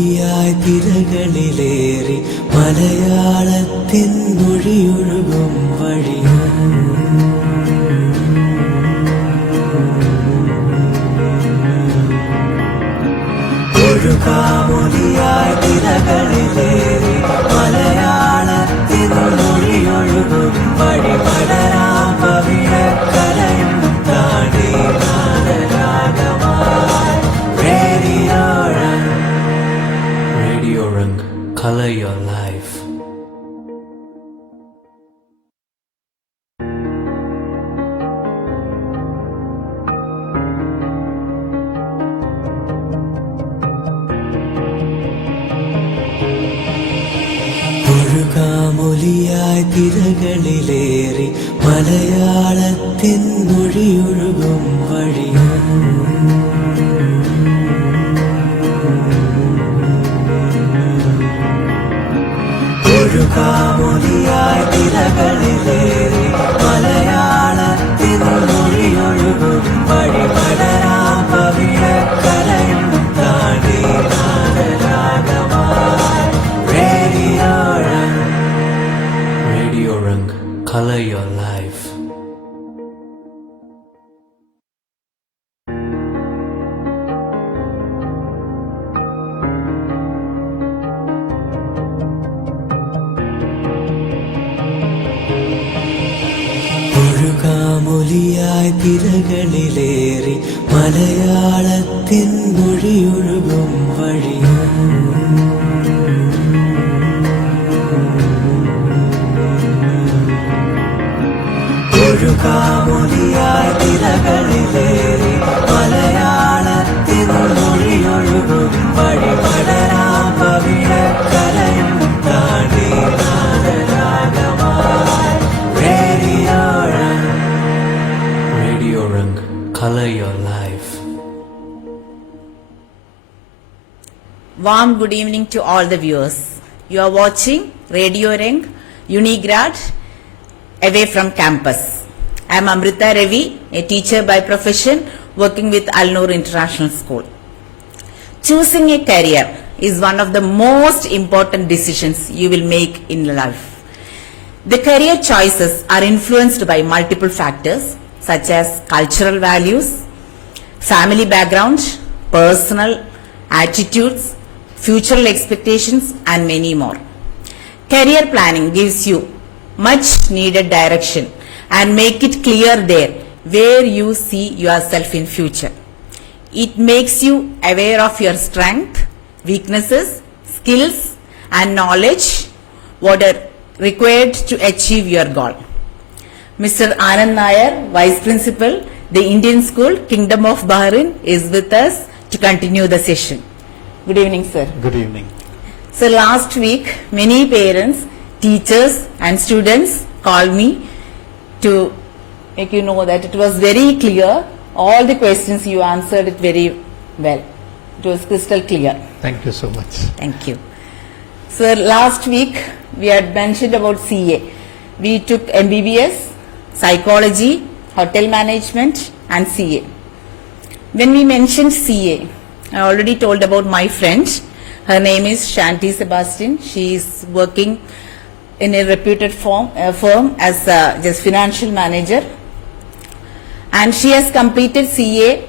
രുകാമൊലിയായി തിരകളിലേറി മലയാളത്തിൻ മൊഴിയൊഴുകും വഴിയും രുകാമൊലിയായി തിരകളിലേറി മലയാളത്തിൻ മൊഴിയൊഴുകും വഴി പടരാം പവിഴക്കരയും താണ്ടി Radio Rang, color your life. ൊഴുകാമൊലിയായി തിരകളിലേറി മലയാളത്തിൻ മൊഴിയൊഴുകും വഴിയും ൊഴുകാമൊലിയായി തിരകളിലേറി മലയാളത്തിൻ മൊഴിയൊഴുകും വഴി പടരാം പവിഴക്കരയും താണ്ടി Radio Rang, color your life. ൊഴുകാമൊലിയായി തിരകളിലേറി മലയാളത്തിൻ മൊഴിയൊഴുകും വഴിയും ൊഴുകാമൊലിയായി തിരകളിലേറി മലയാളത്തിൻ മൊഴിയൊഴുകും വഴി പടരാം പവിഴക്കരയും താണ്ടി Radio Rang, color your life. Warm good evening to all the viewers. You are watching Radio Rang, Unigrad, away from campus. I am Amritha Ravi, a teacher by profession working with Al-Noor International School. Choosing a career is one of the most important decisions you will make in life. The career choices are influenced by multiple factors such as cultural values, family background, personal attitudes, future expectations, and many more. Career planning gives you much needed direction and make it clear there where you see yourself in future. It makes you aware of your strength, weaknesses, skills, and knowledge what are required to achieve your goal. Mr. ANAND NAIR, Vice Principal, the Indian School, Kingdom of Bahrain, is with us to continue the session. Good evening, sir. Good evening. So last week, many parents, teachers and students called me to make you know that it was very clear. All the questions you answered it very well. It was crystal clear. Thank you so much. Thank you. Sir, last week we had mentioned about CA. We took MBBS, psychology, hotel management and CA. When we mentioned CA, I already told about my friend. Her name is Shanti Sebastian. She is working in a reputed firm as just financial manager. And she has completed CA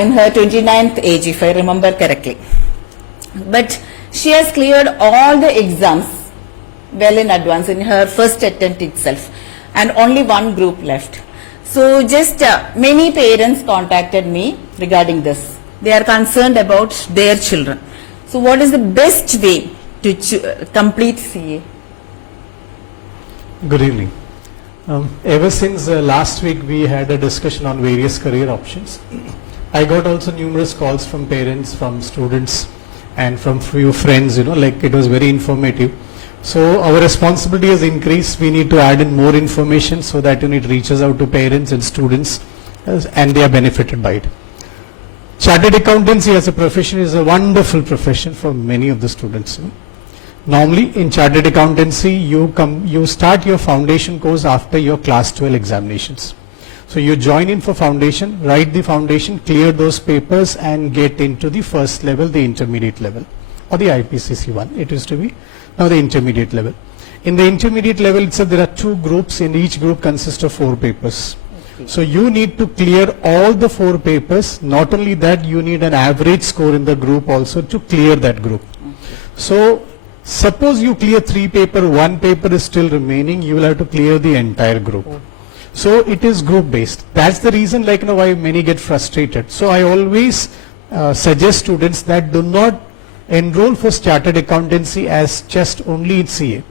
in her 29th age, if I remember correctly. But she has cleared all the exams well in advance in her first attempt itself. And only one group left. So just many parents contacted me regarding this. They are concerned about their children. So what is the best way to complete CA? Good evening. Ever since last week we had a discussion on various career options. I got also numerous calls from parents, from students and from few friends, like it was very informative. So our responsibility has increased. We need to add in more information so that it reaches out to parents and students and they are benefited by it. Chartered accountancy as a profession is a wonderful profession for many of the students. Normally in chartered accountancy you start your foundation course after your class 12 examinations. So you join in for foundation, write the foundation, clear those papers and get into the first level, the intermediate level, or the IPCC one. It is to be now the intermediate level. In the intermediate level itself, there are 2 groups, and each group consists of 4 papers. So you need to clear all the 4 papers. Not only that, you need an average score in the group also to clear that group. So suppose you clear 3 paper, 1 paper is still remaining, you will have to clear the entire group. So it is group based. That's the reason, like, why many get frustrated. So I always suggest students that do not enroll for chartered accountancy as just only in CA.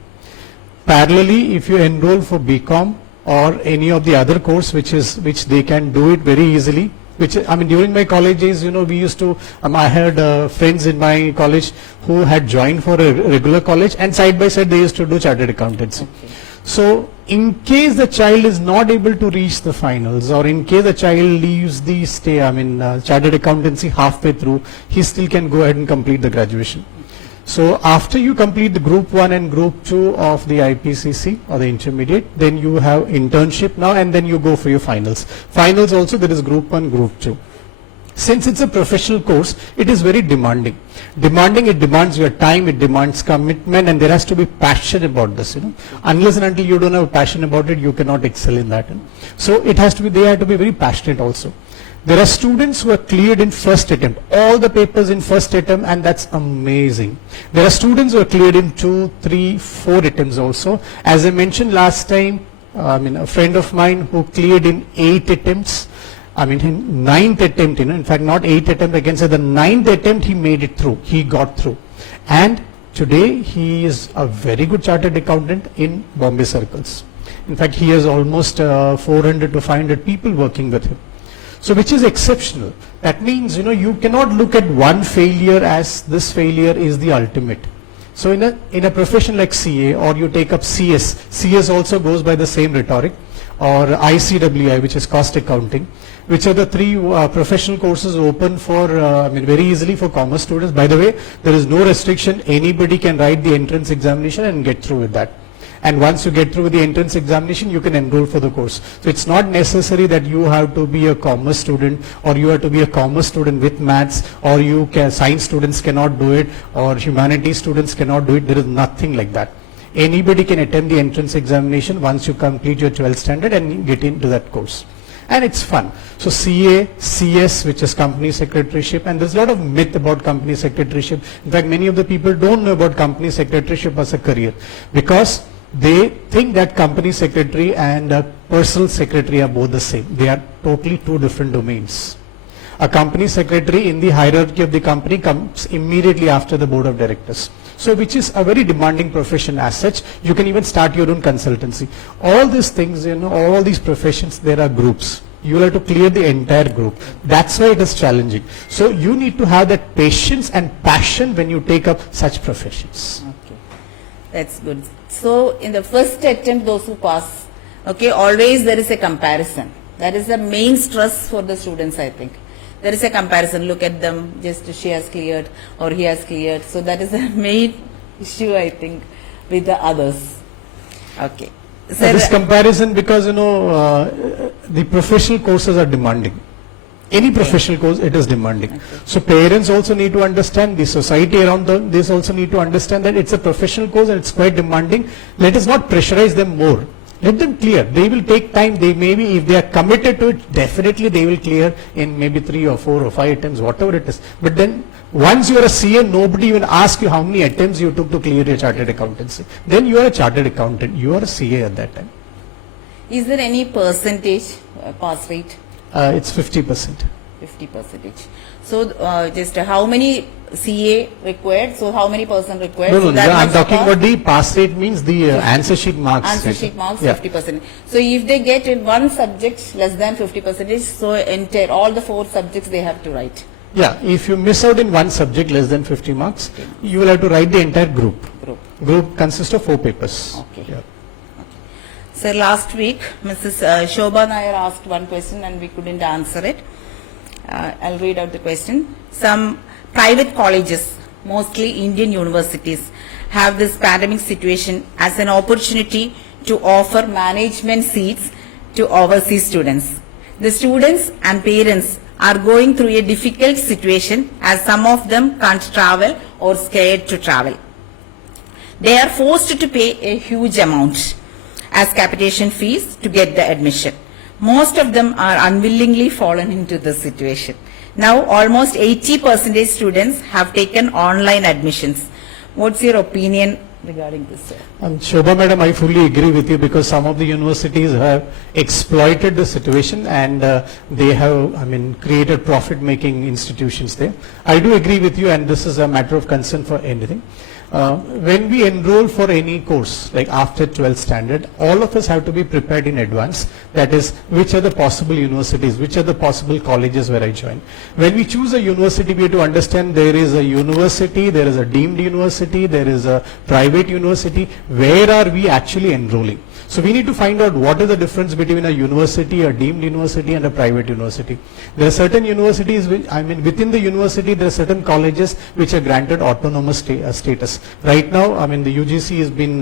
Parallelly, if you enroll for BCom or any of the other course which they can do it very easily, during my college days, we used to, I had friends in my college who had joined for a regular college, and side by side they used to do chartered accountancy. Okay. So in case the child is not able to reach the finals, or in case the child leaves the chartered accountancy halfway through, he still can go ahead and complete the graduation. So after you complete the group 1 and group 2 of the IPCC or the intermediate, then you have internship now, and then you go for your finals. Finals also, there is group 1, group 2. Since it's a professional course, it is very demanding. It demands your time, it demands commitment, and there has to be passion about this. Unless and until you don't have a passion about it, you cannot excel in that. So they have to be very passionate also. There are students who are cleared in first attempt, all the papers in first attempt, and that's amazing. There are students who are cleared in 2, 3, 4 attempts also. As I mentioned last time, a friend of mine who cleared in 8 attempts, in 9th attempt, in fact not 8th attempt, I can say the 9th attempt he made it through, he got through. And today he is a very good chartered accountant in Bombay circles. In fact, he has almost 400 to 500 people working with him. So which is exceptional. That means, you cannot look at one failure as this failure is the ultimate. So in a profession like CA, or you take up CS also goes by the same rhetoric, or ICWI, which is cost accounting, which are the 3 professional courses open for, very easily for commerce students. By the way, there is no restriction. Anybody can write the entrance examination and get through with that. And once you get through with the entrance examination, you can enroll for the course. So it's not necessary that you have to be a commerce student, or you have to be a commerce student with maths, or science students cannot do it, or humanities students cannot do it. There is nothing like that. Anybody can attempt the entrance examination once you complete your 12th standard and get into that course. And it's fun. So CA, CS, which is company secretaryship, and there's a lot of myth about company secretaryship. In fact, many of the people don't know about company secretaryship as a career, because they think that company secretary and personal secretary are both the same. They are totally 2 different domains. A company secretary in the hierarchy of the company comes immediately after the board of directors. So which is a very demanding profession as such. You can even start your own consultancy. All these things, all these professions, there are groups. You will have to clear the entire group. That's why it is challenging. So you need to have that patience and passion when you take up such professions. Okay, that's good. So in the first attempt, those who pass, always there is a comparison. That is the main stress for the students, I think. There is a comparison. Look at them, just she has cleared or he has cleared. So that is the main issue, I think, with the others. Okay. So this comparison, because the professional courses are demanding. Any professional course, it is demanding. Okay. So parents also need to understand, the society around them, they also need to understand that it's a professional course and it's quite demanding. Let us not pressurize them more. Let them clear. They will take time. They maybe, if they are committed to it, definitely they will clear in maybe 3 or 4 or 5 attempts, whatever it is. But then once you are a CA, nobody even asks you how many attempts you took to clear your chartered accountancy. Then you are a chartered accountant. You are a CA at that time. Is there any percentage pass rate? It's 50%. 50%. So just how many CA required? So how many % required? No, so I'm talking about the pass rate, means the answer sheet marks. Answer sheet marks, 50%. So if they get in one subject less than 50%, so entire all the 4 subjects they have to write. Yeah, if you miss out in one subject less than 50 marks, you will have to write the entire group. Group consists of 4 papers. Okay. Yeah. So last week, Mrs. Shobha Nair asked one question and we couldn't answer it. I'll read out the question. Some private colleges, mostly Indian universities, have this pandemic situation as an opportunity to offer management seats to overseas students. The students and parents are going through a difficult situation as some of them can't travel or scared to travel. They are forced to pay a huge amount as capitation fees to get the admission. Most of them are unwillingly fallen into this situation. Now almost 80% students have taken online admissions. What's your opinion regarding this, sir? Shobha madam, I fully agree with you because some of the universities have exploited the situation and they have, created profit-making institutions there. I do agree with you, and this is a matter of concern for anything. When we enroll for any course, like after 12th standard, all of us have to be prepared in advance. That is, which are the possible universities, which are the possible colleges where I join. When we choose a university, we have to understand there is a university, there is a deemed university, there is a private university. Where are we actually enrolling? So we need to find out what is the difference between a university, a deemed university and a private university. There are certain universities, within the university there are certain colleges which are granted autonomous status. Right now, the UGC has been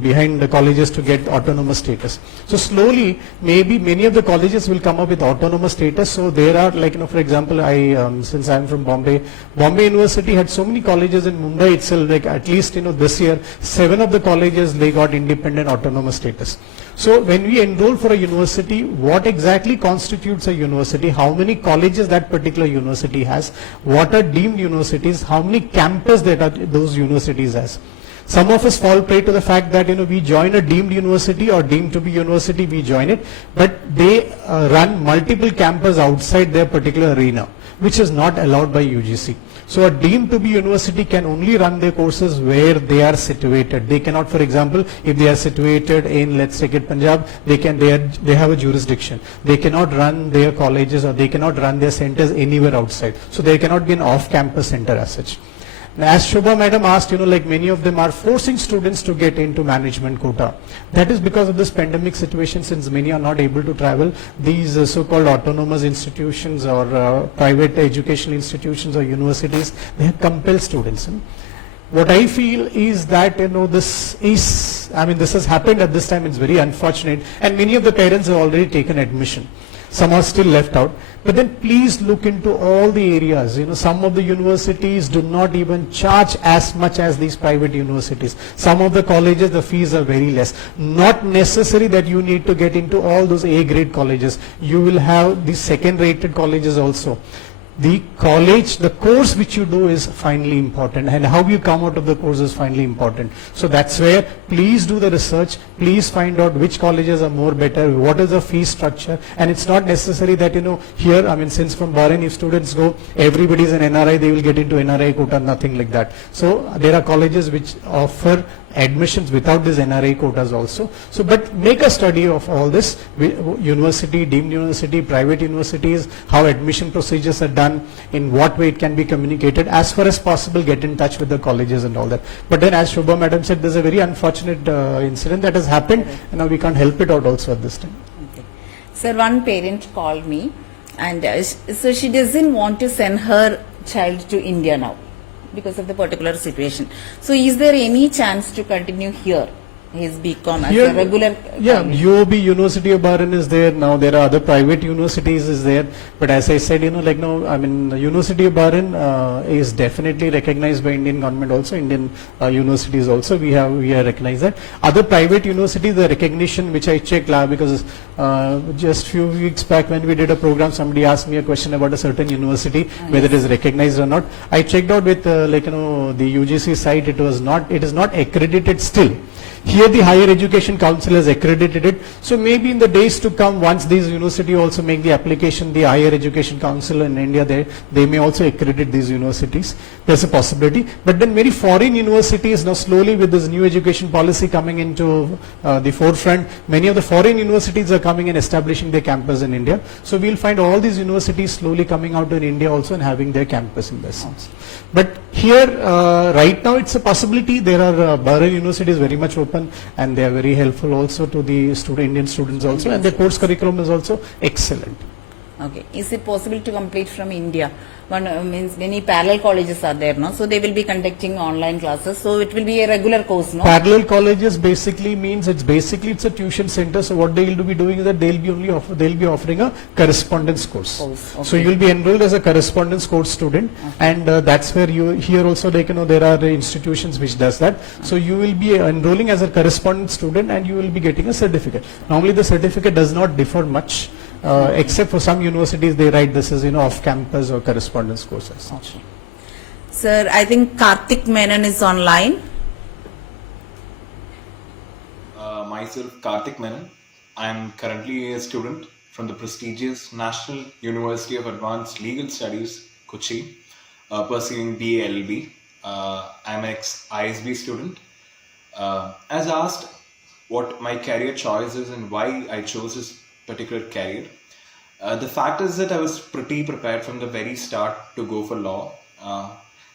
behind the colleges to get autonomous status. So slowly, maybe many of the colleges will come up with autonomous status. So there are, for example, since I am from Bombay University had so many colleges in Mumbai itself, like at least, this year, 7 of the colleges, they got independent autonomous status. So when we enroll for a university, what exactly constitutes a university, how many colleges that particular university has, what are deemed universities, how many campus that those universities has. Some of us fall prey to the fact that we join a deemed university or deemed to be university, we join it, but they run multiple campus outside their particular arena, which is not allowed by UGC. So a deemed to be university can only run their courses where they are situated. They cannot, for example, if they are situated in, let's take it Punjab, they have a jurisdiction. They cannot run their colleges or they cannot run their centers anywhere outside. So there cannot be an off-campus center as such. As Shobha madam asked, many of them are forcing students to get into management quota. That is because of this pandemic situation, since many are not able to travel. These so-called autonomous institutions or private educational institutions or universities, they have compelled students. What I feel is that, this has happened at this time. It's very unfortunate, and many of the parents have already taken admission. Some are still left out. But then please look into all the areas. Some of the universities do not even charge as much as these private universities. Some of the colleges, the fees are very less. Not necessary that you need to get into all those A-grade colleges. You will have the second-rated colleges also. The college, the course which you do is finally important, and how you come out of the course is finally important. So that's where please do the research, please find out which colleges are more better, what is the fee structure, and it's not necessary that here, since from Bahrain if students go, everybody is an NRI, they will get into NRI quota, nothing like that. So there are colleges which offer admissions without these NRI quotas also. So, but make a study of all this, university, deemed university, private universities, how admission procedures are done, in what way it can be communicated. As far as possible, get in touch with the colleges and all that. But then, as Shobha madam said, there's a very unfortunate incident that has happened, and now we can't help it out also at this time. Okay. Sir, one parent called me, and so she doesn't want to send her child to India now, because of the particular situation. So is there any chance to continue here, his BCom as a regular? Yeah, UOB, University of Bahrain is there now. There are other private universities is there. But as I said, the University of Bahrain is definitely recognized by Indian government also, Indian universities also. We are recognized that. Other private universities, the recognition which I checked because just few weeks back when we did a program, somebody asked me a question about a certain university, whether it is recognized or not. I checked out with the UGC site, it is not accredited still. Here the Higher Education Council has accredited it. So maybe in the days to come, once these universities also make the application, the Higher Education Council in India, they may also accredit these universities. There's a possibility. But then many foreign universities now slowly with this new education policy coming into the forefront, many of the foreign universities are coming and establishing their campus in India. So we'll find all these universities slowly coming out in India also and having their campus in this sense. But here, right now it's a possibility. There are Bahrain universities very much open, and they are very helpful also to the Indian students also, and the course curriculum is also excellent. Okay. Is it possible to complete from India one means many parallel colleges are there, no? So they will be conducting online classes. So it will be a regular course, no? Parallel colleges basically means it's a tuition center. So what they will be doing is that they'll be offering a correspondence course. Okay. So you will be enrolled as a correspondence course student, and that's where you here also there are institutions which does that. So you will be enrolling as a correspondence student, and you will be getting a certificate. Normally the certificate does not differ much. Except for some universities, they write this is off-campus or correspondence courses. Okay. Sir, I think Karthik Menon is online. Myself, Karthik Menon. I am currently a student from the prestigious National University of Advanced Legal Studies, Kochi, pursuing BA LLB. I am an ex-ISB student. As asked what my career choice is and why I chose this particular career, the fact is that I was pretty prepared from the very start to go for law,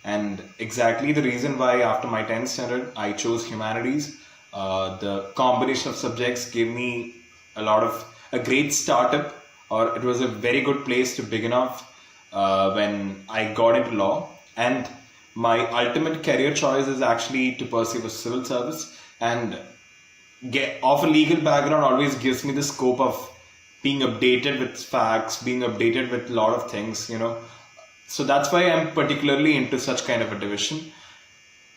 and exactly the reason why after my 10th standard I chose humanities. The combination of subjects gave me a great startup, or it was a very good place to begin off when I got into law. And my ultimate career choice is actually to pursue a civil service, and of a legal background always gives me the scope of being updated with facts, being updated with a lot of things, So that's why I'm particularly into such kind of a division.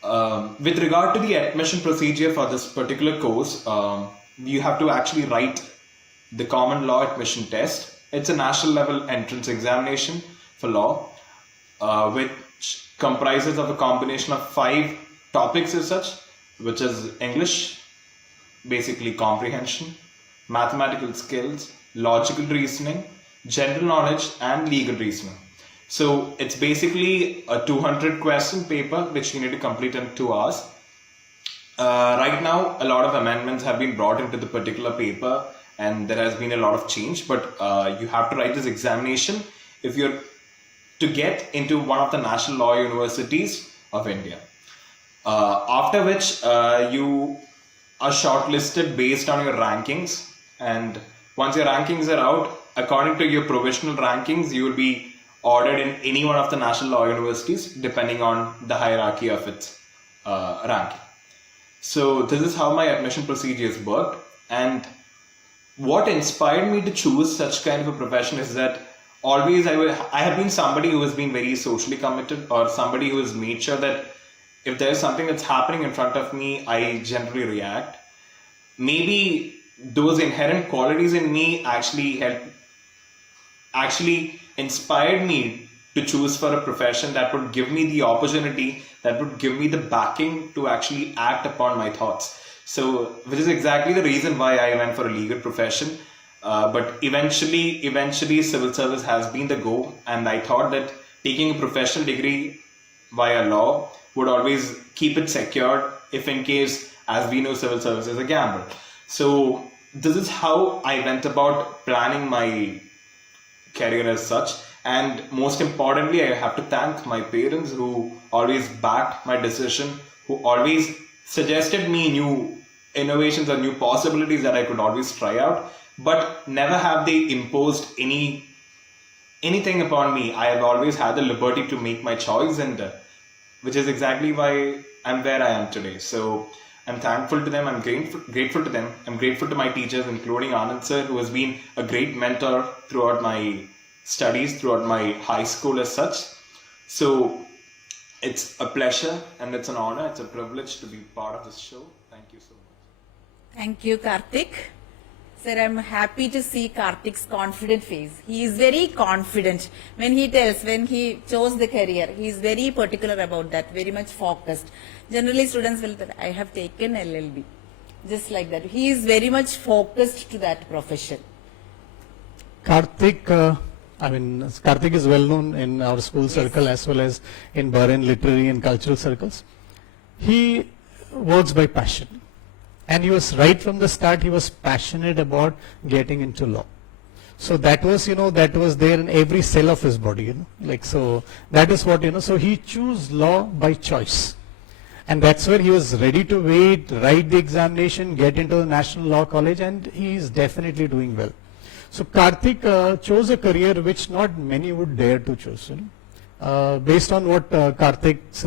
With regard to the admission procedure for this particular course, you have to actually write the common law admission test. It's a national level entrance examination for law, which comprises of a combination of 5 topics as such, which is English, basically comprehension, mathematical skills, logical reasoning, general knowledge, and legal reasoning. So it's basically a 200 question paper which you need to complete in 2 hours. Right now, a lot of amendments have been brought into the particular paper, and there has been a lot of change, but you have to write this examination if you're to get into one of the national law universities of India. After which you are shortlisted based on your rankings, and once your rankings are out, according to your provisional rankings, you will be ordered in any one of the national law universities depending on the hierarchy of its ranking. So this is how my admission procedures worked, and what inspired me to choose such kind of a profession is that always I have been somebody who has been very socially committed, or somebody who has made sure that if there is something that's happening in front of me, I generally react. Maybe those inherent qualities in me actually inspired me to choose for a profession that would give me the opportunity, that would give me the backing to actually act upon my thoughts. So, which is exactly the reason why I went for a legal profession. But eventually civil service has been the goal, and I thought that taking a professional degree via law would always keep it secured, if in case, as we know, civil service is a gamble. So this is how I went about planning my career as such. And most importantly, I have to thank my parents who always backed my decision, who always suggested me new innovations or new possibilities that I could always try out, but never have they imposed anything upon me. I have always had the liberty to make my choice, and which is exactly why I'm where I am today. So I'm thankful to them, I'm grateful to them, I'm grateful to my teachers, including Anand sir, who has been a great mentor throughout my studies, throughout my high school as such. So it's a pleasure and it's an honor, it's a privilege to be part of this show. Thank you so much. Thank you, Karthik. Sir, I'm happy to see Karthik's confident face. He is very confident. When he chose the career, he is very particular about that, very much focused. Generally, students will tell, I have taken LLB. Just like that. He is very much focused to that profession. Karthik is well known in our school circle as well as in Bahrain literary and cultural circles. He works by passion. And he was right from the start, he was passionate about getting into law. So that was, that was there in every cell of his body, so that is what, so he chose law by choice. And that's where he was ready to wait, write the examination, get into the National Law College, and he is definitely doing well. So Karthik chose a career which not many would dare to choose. Based on what Karthik's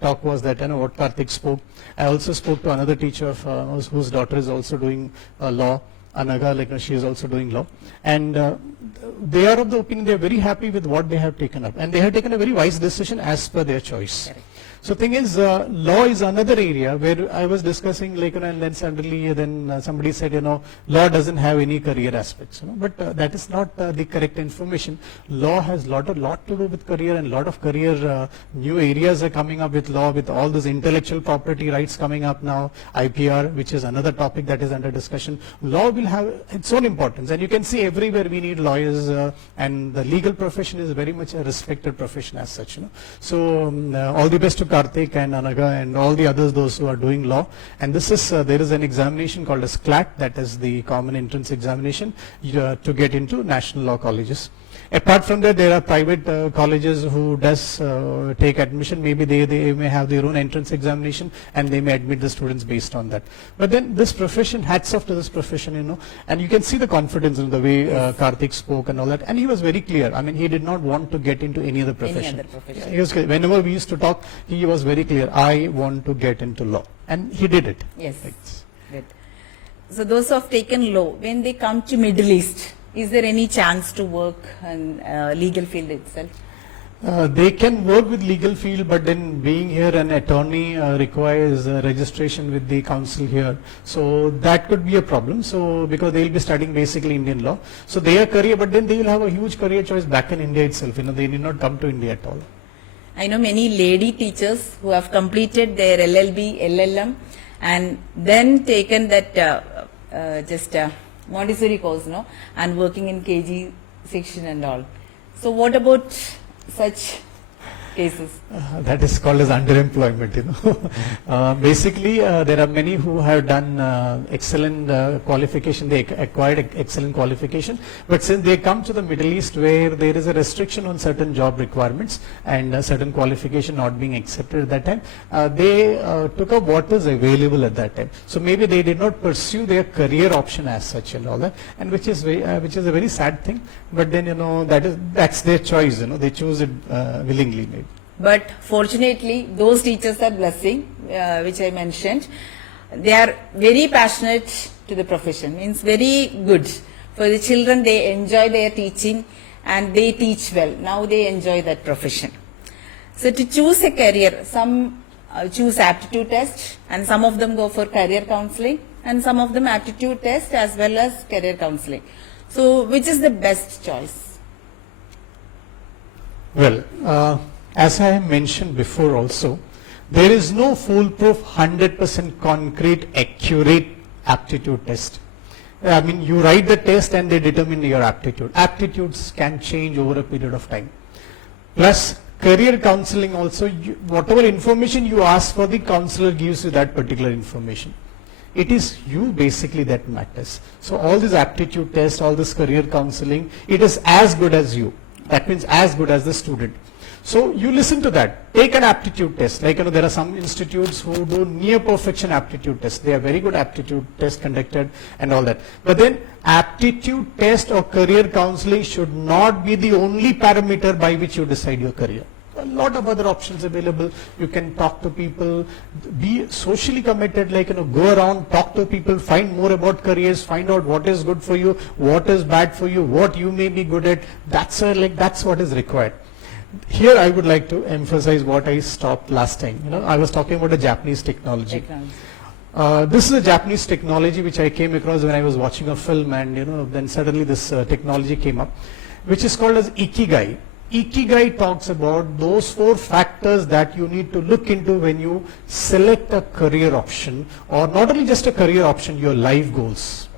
talk was, that what Karthik spoke, I also spoke to another teacher of, whose daughter is also doing law, Anaga, like she is also doing law, and they are of the opinion they are very happy with what they have taken up, and they have taken a very wise decision as per their choice. Correct. So thing is, law is another area where I was discussing, like, and then suddenly somebody said, law doesn't have any career aspects, but that is not the correct information. Law has lot to do with career, and lot of career new areas are coming up with law, with all those intellectual property rights coming up now, IPR, which is another topic that is under discussion. Law will have its own importance, and you can see everywhere we need lawyers, and the legal profession is very much a respected profession as such. So all the best to Karthik and Anaga and all the others, those who are doing law. And this is there is an examination called as CLAT, that is the common entrance examination to get into national law colleges. Apart from that, there are private colleges who does take admission. Maybe they may have their own entrance examination, and they may admit the students based on that. But then this profession, hats off to this profession, and you can see the confidence in the way Karthik spoke and all that. And he was very clear. I mean, he did not want to get into any other profession. He was, whenever we used to talk, he was very clear. I want to get into law, and he did it. Yes. Good. So those who have taken law, when they come to Middle East, is there any chance to work in legal field itself? They can work with legal field, but then being here an attorney requires registration with the council here. So that could be a problem. So because they will be studying basically Indian law. So their career, but then they will have a huge career choice back in India itself. They need not come to India at all. I know many lady teachers who have completed their LLB, LLM, and then taken that Montessori course, and working in KG section and all. So what about such cases? That is called as underemployment, Basically, there are many who have done excellent qualification, they acquired excellent qualification, but since they come to the Middle East where there is a restriction on certain job requirements and certain qualification not being accepted at that time, they took up what was available at that time. So maybe they did not pursue their career option as such and all that, and which is a very sad thing. But then that's their choice. They choose it willingly, maybe. But fortunately, those teachers are blessing, which I mentioned. They are very passionate to the profession. Means very good for the children. They enjoy their teaching and they teach well. Now they enjoy that profession. So to choose a career, some choose aptitude test, and some of them go for career counseling, and some of them aptitude test as well as career counseling. So which is the best choice? Well, as I have mentioned before also, there is no foolproof 100% concrete accurate aptitude test. I mean, you write the test and they determine your aptitude. Aptitudes can change over a period of time. Plus, career counseling also, whatever information you ask for, the counselor gives you that particular information. It is you basically that matters. So all this aptitude test, all this career counseling, it is as good as you. That means as good as the student. So you listen to that. Take an aptitude test. Like, there are some institutes who do near perfection aptitude test. They are very good aptitude test conducted and all that. But then aptitude test or career counseling should not be the only parameter by which you decide your career. A lot of other options available. You can talk to people, be socially committed, like, go around, talk to people, find more about careers, find out what is good for you, what is bad for you, what you may be good at. That's what is required. Here I would like to emphasize what I stopped last time. I was talking about a Japanese technology. This is a Japanese technology which I came across when I was watching a film, and then suddenly this technology came up, which is called as Ikigai. Ikigai talks about those 4 factors that you need to look into when you select a career option, or not only just a career option, your life goals.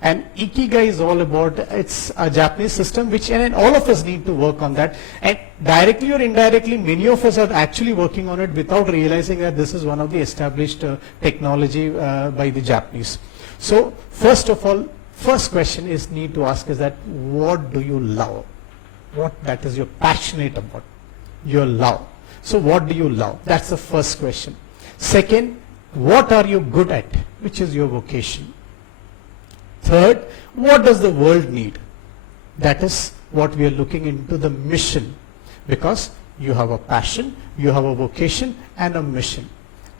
And Ikigai is all about, it's a Japanese system which, and all of us need to work on that. And directly or indirectly, many of us are actually working on it without realizing that this is one of the established technology by the Japanese. So first of all, first question is need to ask is that, what do you love? What that is you're passionate about? Your love. So what do you love? That's the first question. Second, what are you good at? Which is your vocation? Third, what does the world need? That is what we are looking into, the mission. because you have a passion, you have a vocation and a mission.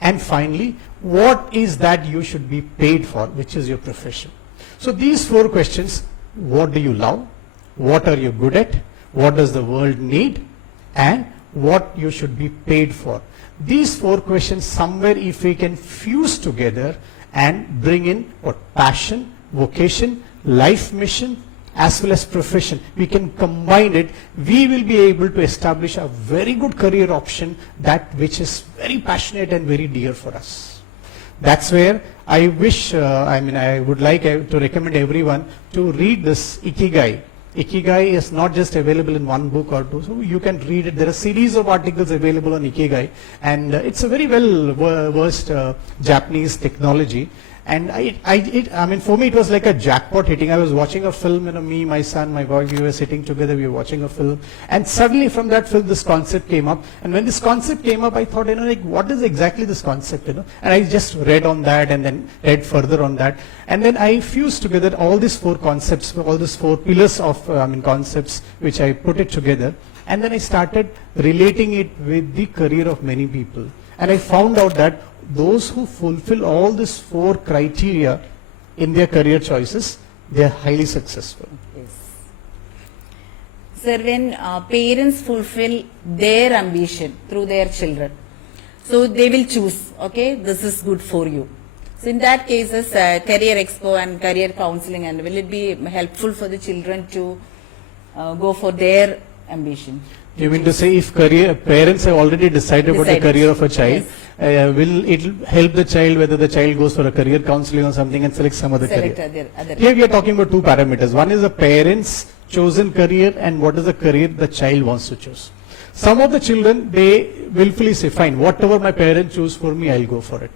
And finally, what is that you should be paid for, which is your profession? So these 4 questions: what do you love? What are you good at? What does the world need? And what you should be paid for. These 4 questions, somewhere if we can fuse together and bring in what passion, vocation, life mission, as well as profession, we can combine it, we will be able to establish a very good career option, that which is very passionate and very dear for us. That's where I wish, I would like to recommend everyone to read this Ikigai. Ikigai is not just available in one book or two, so you can read it. There are a series of articles available on Ikigai, and it's a very well versed Japanese technology. And for me, it was like a jackpot hitting. I was watching a film, me, my son, my wife, we were sitting together, we were watching a film. And suddenly from that film, this concept came up. And when this concept came up, I thought, what is exactly this concept, And I just read on that and then read further on that. And then I fused together all these 4 concepts, all these 4 pillars of, concepts, which I put it together. And then I started relating it with the career of many people. And I found out that those who fulfill all these 4 criteria in their career choices, they are highly successful. Yes. Sir, when parents fulfill their ambition through their children, so they will choose, okay, this is good for you. So in that cases, career expo and career counseling, and will it be helpful for the children to go for their ambition? You mean to say if parents have already decided about the career of a child, will it help the child whether the child goes for a career counseling or something and select some other career? Here we are talking about 2 parameters. One is the parents' chosen career and what is the career the child wants to choose. Some of the children, they willfully say, fine, whatever my parents choose for me, I'll go for it.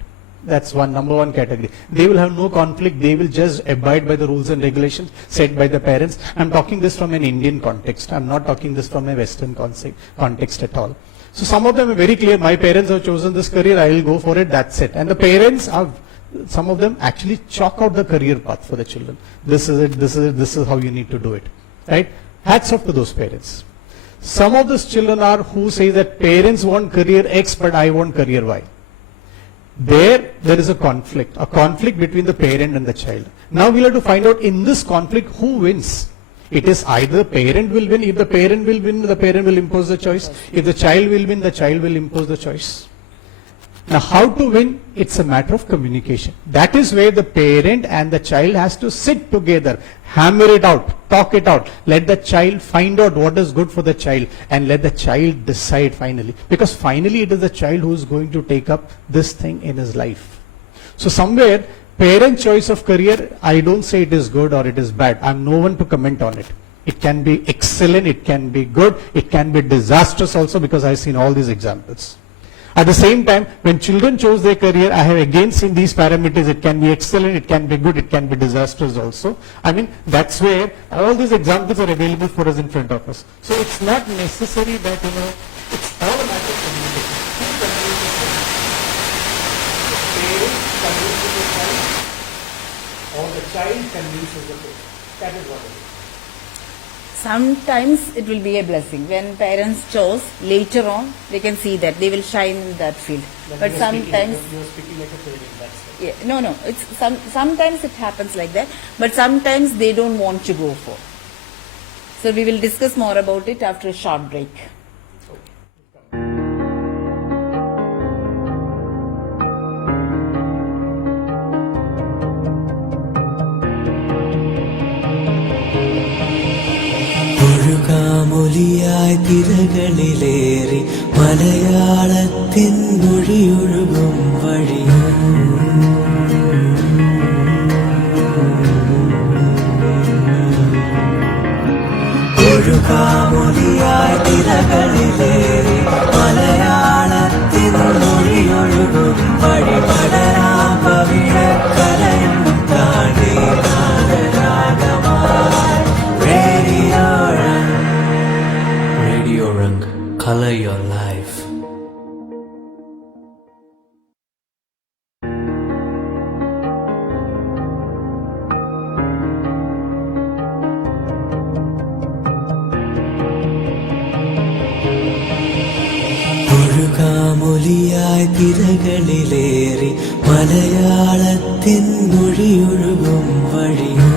That's number one category. They will have no conflict. They will just abide by the rules and regulations set by the parents. I'm talking this from an Indian context. I'm not talking this from a Western context at all. So some of them are very clear. My parents have chosen this career. I will go for it. That's it. And the parents some of them actually chalk out the career path for the children. This is it. This is it. This is how you need to do it. Right? Hats off to those parents. Some of those children are who say that parents want career X, but I want career Y. There is a conflict between the parent and the child. Now we'll have to find out in this conflict who wins. It is either parent will win. If the parent will win, the parent will impose the choice. If the child will win, the child will impose the choice. Now how to win? It's a matter of communication. That is where the parent and the child has to sit together, hammer it out, talk it out. Let the child find out what is good for the child and let the child decide finally. Because finally it is the child who is going to take up this thing in his life. So somewhere, parent choice of career, I don't say it is good or it is bad. I'm no one to comment on it. It can be excellent, it can be good, it can be disastrous also, because I've seen all these examples. At the same time, when children chose their career, I have again seen these parameters. It can be excellent, it can be good, it can be disastrous also. That's where all these examples are available for us in front of us. So it's not necessary that, it's all a matter of communication. Who convinces the parent? The parent convinces the child, or the child convinces the parent. That is what it is. Sometimes it will be a blessing. When parents chose, later on, they can see that they will shine in that field. But sometimes you are speaking like a parent. That's it. yeah, no. It's sometimes it happens like that. But sometimes they don't want to go for. So we will discuss more about it after a short break. ഒഴുകാമൊലിയായി തിരകളിലേറി മലയാളത്തിൻ മൊഴിയൊഴുകും വഴിയും ഒഴുകാമൊലിയായി തിരകളിലേറി മലയാളത്തിൻ മൊഴിയൊഴുകും വഴി പടരാം പവിഴക്കലയും താണ്ടി നാദരാഗമായി Radio Rang, color your life. മൊഴിയായി തിരകളിലേറി മലയാളത്തിൻ മൊഴിയൊഴുകും വഴിയും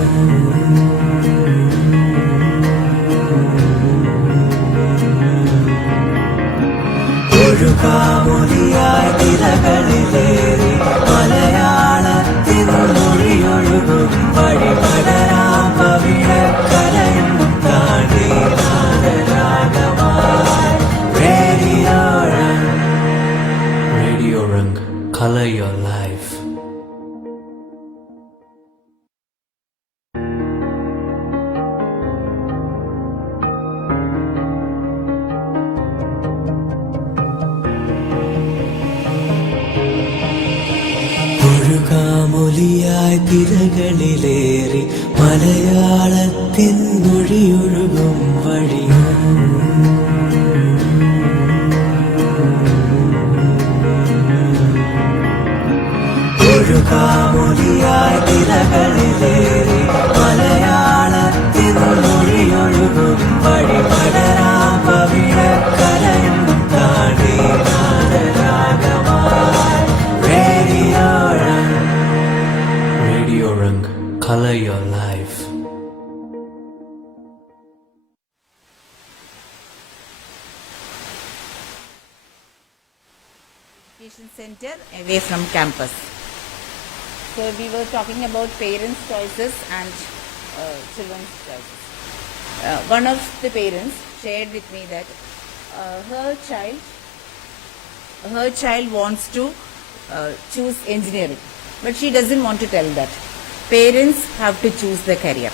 ഒഴുകാമൊഴിയായി തിരകളിലേറി മലയാളത്തിൻ മൊഴിയൊഴുകും വഴി പടരാം പവിഴക്കരയും താണ്ടി നാദരാഗമായി Radio Rung. Radio Rung, color your life. ഒഴുകാമൊലിയായി തിരകളിലേറി മലയാളത്തിൻ മൊഴിയൊഴുകും വഴിയും ഒഴുകാമൊലിയായി തിരകളിലേറി മലയാളത്തിൻ മൊഴിയൊഴുകും വഴി പടരാം പവിഴക്കരയും താണ്ടി നാദരാഗമായി Radio Rung. Radio Rung, color your life. Education center away from campus. So we were talking about parents' choices and children's choices. One of the parents shared with me that her child wants to choose engineering, but she doesn't want to tell that. Parents have to choose the career,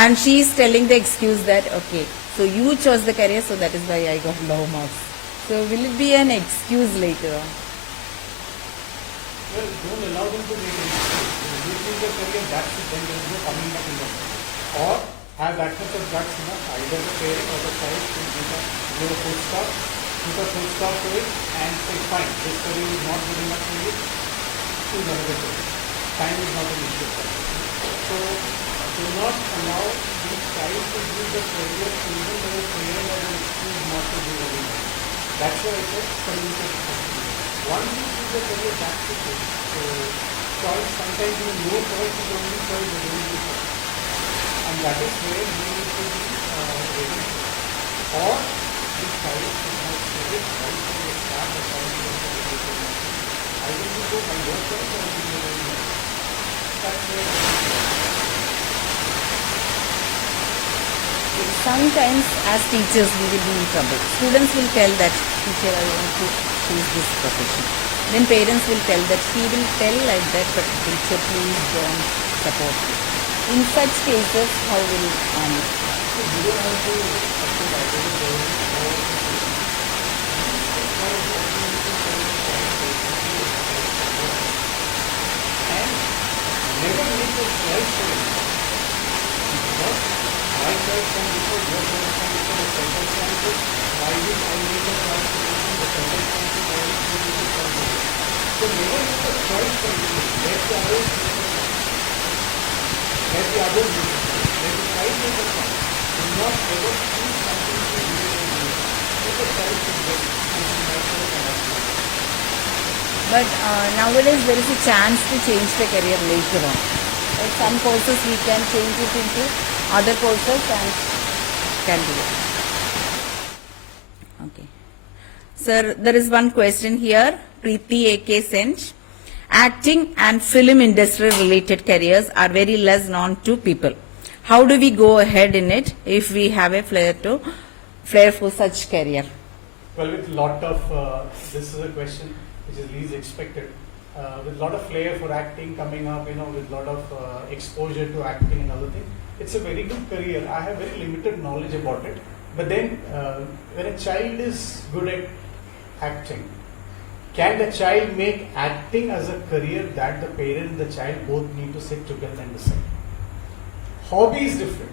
and she is telling the excuse that okay, so you chose the career, so that is why I got low marks. So will it be an excuse later on? Well, don't allow them to make any mistakes. If you choose a career, that's it, then there is no coming back in that. Or have that much of guts enough, either the parent or the child to give a full stop to it and say, fine, this career is not good enough for you, choose another career. Time is not an issue for you. So, do not allow the child to do the career even though the parent has an excuse not to do very well. That's why I said communication. Once you choose the career, that's it. So, choice, sometimes even no choice is the only choice, but only the choice. And that is where you need to be ready. Or the child should have said it right from the start, the child should have said it. I will go by your choice or I will go by yours. That's where Sometimes as teachers we will be in trouble. Students will tell that teacher I want to choose this profession. Then parents will tell that he will tell like that, but teacher please don't support me. In such cases, how will you don't have to accept either the parents or and never make a choice for it. Because my choice comes before your choice comes before the circumstances. Why did I make a choice for the circumstances? Why did you make a choice for it? So never make a choice for it. Let the others make a choice. Let the others make a choice. Let the child make a choice. Do not ever choose something to do it in you. Let the child think that this is my choice and I choose. But nowadays there is a chance to change the career later on. Like some courses we can change it into other courses and can do it. Okay. Sir, there is one question here. Preeti AK sent. Acting and film industry related careers are very less known to people. How do we go ahead in it if we have a flair for such career? Well, with lot of, this is a question which is least expected. With lot of flair for acting coming up, with lot of exposure to acting and other things, it's a very good career. I have very limited knowledge about it. But then, when a child is good at acting, can the child make acting as a career that the parent and the child both need to sit together and decide? Hobby is different.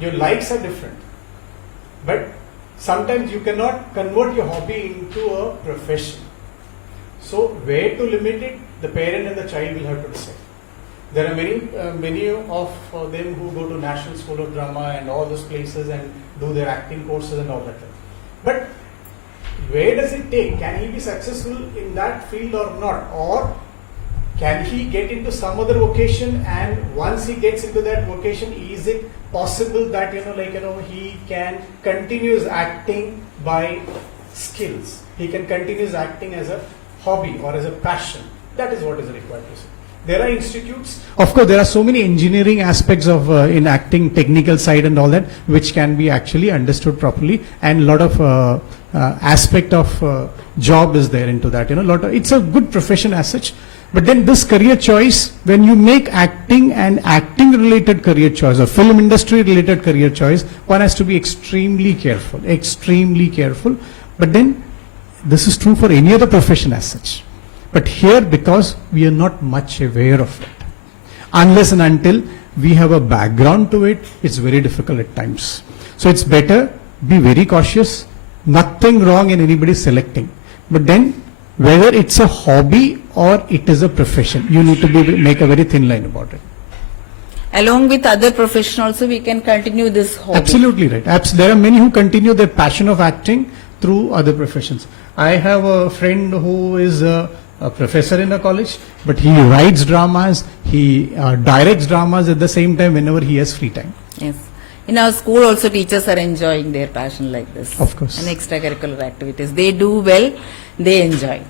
Your likes are different. But sometimes you cannot convert your hobby into a profession. So where to limit it, the parent and the child will have to decide. There are many of them who go to National School of Drama and all those places and do their acting courses and all that. But where does it take? Can he be successful in that field or not? Or can he get into some other vocation, and once he gets into that vocation, is it possible that he can continue his acting by skills? He can continue his acting as a hobby or as a passion. That is what is required to see. There are institutes. Of course, there are so many engineering aspects of in acting, technical side and all that, which can be actually understood properly, and a lot of aspect of job is there into that. It's a good profession as such. But then this career choice, when you make acting and acting related career choice or film industry related career choice, one has to be extremely careful. But then this is true for any other profession as such. But here, because we are not much aware of it, unless and until we have a background to it, it's very difficult at times. So it's better be very cautious. Nothing wrong in anybody selecting. But then whether it's a hobby or it is a profession, you need to make a very thin line about it. Along with other profession also, we can continue this hobby. Absolutely right. There are many who continue their passion of acting through other professions. I have a friend who is a professor in a college, but he writes dramas, he directs dramas at the same time whenever he has free time. Yes. In our school also, teachers are enjoying their passion like this. Of course. And extracurricular activities. They do well, they enjoy.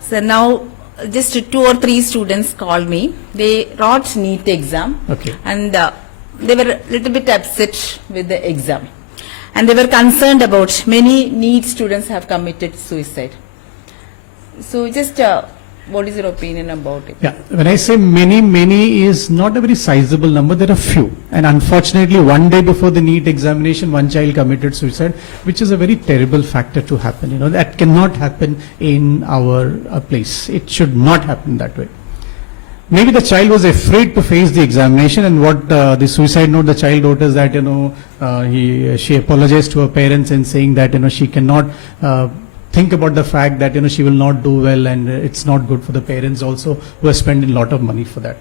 So now, just 2 or 3 students called me. They wrote NEET exam. Okay. And they were a little bit upset with the exam. And they were concerned about many NEET students have committed suicide. So just what is your opinion about it? Yeah, when I say many is not a very sizable number. There are few, and unfortunately one day before the NEET examination, one child committed suicide, which is a very terrible factor to happen. That cannot happen in our place. It should not happen that way. Maybe the child was afraid to face the examination, and what the suicide note the child wrote is that she apologized to her parents and saying that she cannot think about the fact that she will not do well, and it's not good for the parents also who are spending a lot of money for that.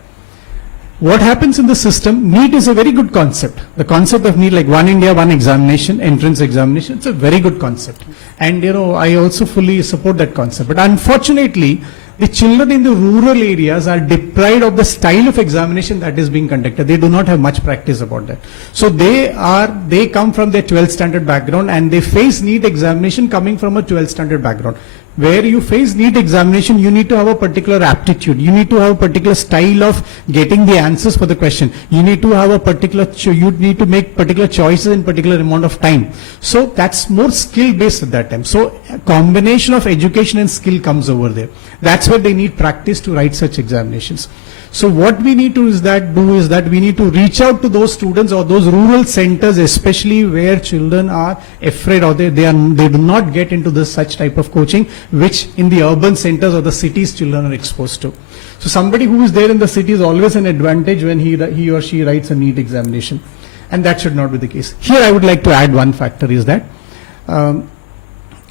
What happens in the system, NEET is a very good concept. The concept of NEET, like One India, One Examination, entrance examination, it's a very good concept. And I also fully support that concept. But unfortunately, the children in the rural areas are deprived of the style of examination that is being conducted. They do not have much practice about that. So they come from their 12th standard background, and they face NEET examination coming from a 12th standard background. Where you face NEET examination, you need to have a particular aptitude. You need to have a particular style of getting the answers for the question. You need to have you need to make particular choices in particular amount of time. So that's more skill based at that time. So a combination of education and skill comes over there. That's where they need practice to write such examinations. So what we need to do is that we need to reach out to those students or those rural centers, especially where children are afraid or they do not get into this such type of coaching, which in the urban centers or the cities children are exposed to. So somebody who is there in the city is always an advantage when he or she writes a NEET examination, and that should not be the case. Here I would like to add one factor is that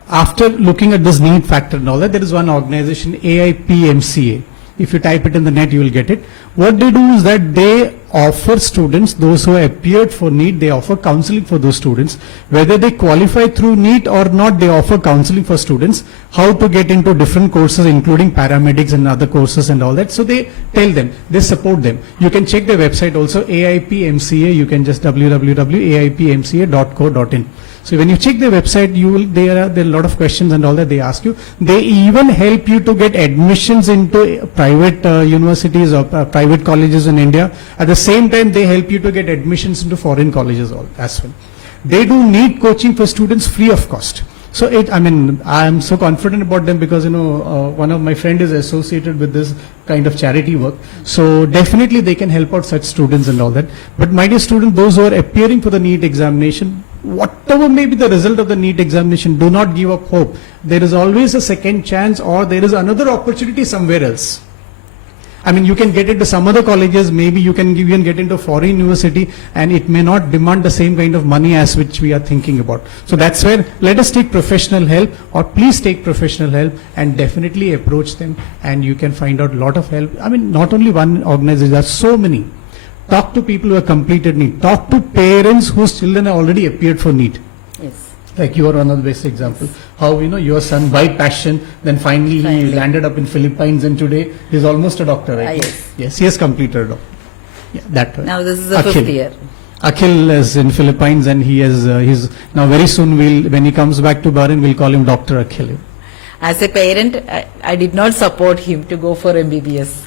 after looking at this NEET factor and all that, there is one organization, AIPMCA. If you type it in the net, you will get it. What they do is that they offer students, those who have appeared for NEET, they offer counseling for those students. Whether they qualify through NEET or not, they offer counseling for students, how to get into different courses, including paramedics and other courses and all that. So they tell them, they support them. You can check their website also, AIPMCA. You can just www.aipmca.co.in. So when you check their website, there are a lot of questions and all that they ask you. They even help you to get admissions into private universities or private colleges in India. At the same time, they help you to get admissions into foreign colleges as well. They do NEET coaching for students free of cost. So I am so confident about them because one of my friend is associated with this kind of charity work. So definitely they can help out such students and all that. But my dear student, those who are appearing for the NEET examination, whatever may be the result of the NEET examination, do not give up hope. There is always a second chance, or there is another opportunity somewhere else. You can get into some other colleges, maybe you can even get into a foreign university, and it may not demand the same kind of money as which we are thinking about. So that's where let us take professional help, or please take professional help and definitely approach them, and you can find out a lot of help. Not only one organization, there are so many. Talk to people who have completed NEET. Talk to parents whose children have already appeared for NEET. Yes. Like you are one of the best example. How your son by passion, then finally he landed up in Philippines, and today he's almost a doctor, right? Yes. Yes, he has completed a doctor. Yeah, that way. Now this is the fifth year. Akhil is in Philippines, and he's now very soon when he comes back to Bahrain, we'll call him Dr. Akhil. As a parent, I did not support him to go for MBBS.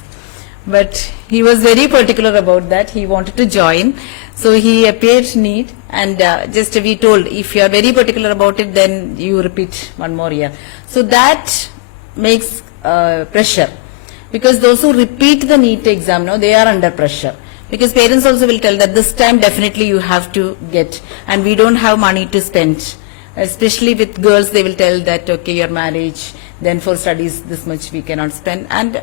But he was very particular about that. He wanted to join. So he appeared neat, and just we told, if you are very particular about it, then you repeat one more year. So that makes pressure. Because those who repeat the NEET exam now, they are under pressure. Because parents also will tell that this time definitely you have to get, and we don't have money to spend. Especially with girls, they will tell that, okay, your marriage, then for studies this much we cannot spend, and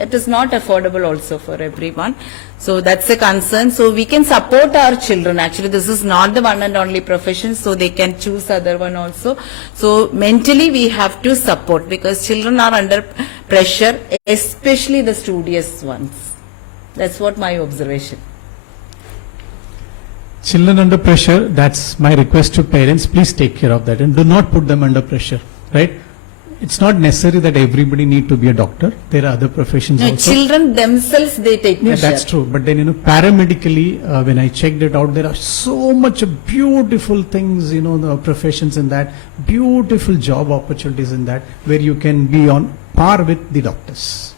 it is not affordable also for everyone. So that's a concern. So we can support our children. Actually, this is not the one and only profession, so they can choose other one also. So mentally we have to support, because children are under pressure, especially the studious ones. That's what my observation. Children under pressure, that's my request to parents. Please take care of that and do not put them under pressure, right? It's not necessary that everybody need to be a doctor. There are other professions No, also. children themselves, they take pressure. Yeah, that's true. But then, paramedically, when I checked it out, there are so much beautiful things, the professions in that, beautiful job opportunities in that, where you can be on par with the doctors.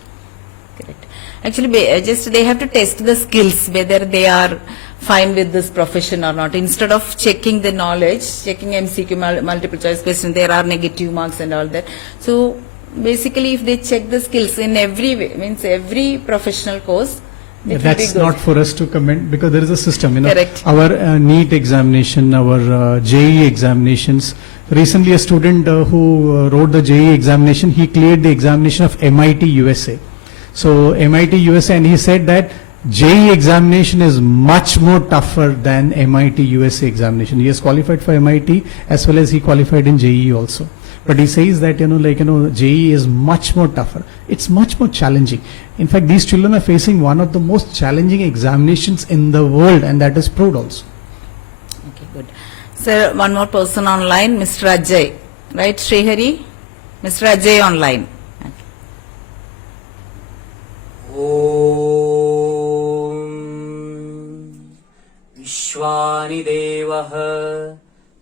Correct. Actually, just they have to test the skills, whether they are fine with this profession or not. Instead of checking the knowledge, checking MCQ multiple choice question, there are negative marks and all that. So basically, if they check the skills in every way, means every professional course, Yeah, that's not for us to comment, because there is a system. Correct. Our NEET examination, our JEE examinations. Recently, a student who wrote the JEE examination, he cleared the examination of MIT USA. So MIT USA, and he said that JEE examination is much more tougher than MIT USA examination. He has qualified for MIT as well as he qualified in JEE also. But he says that, JEE is much more tougher. It's much more challenging. In fact, these children are facing one of the most challenging examinations in the world, and that is proved also. Okay, good. Sir, one more person online, Mr. Ajay. Right, Srihari? Mr. Ajay online. ॐ विश्वानि देवः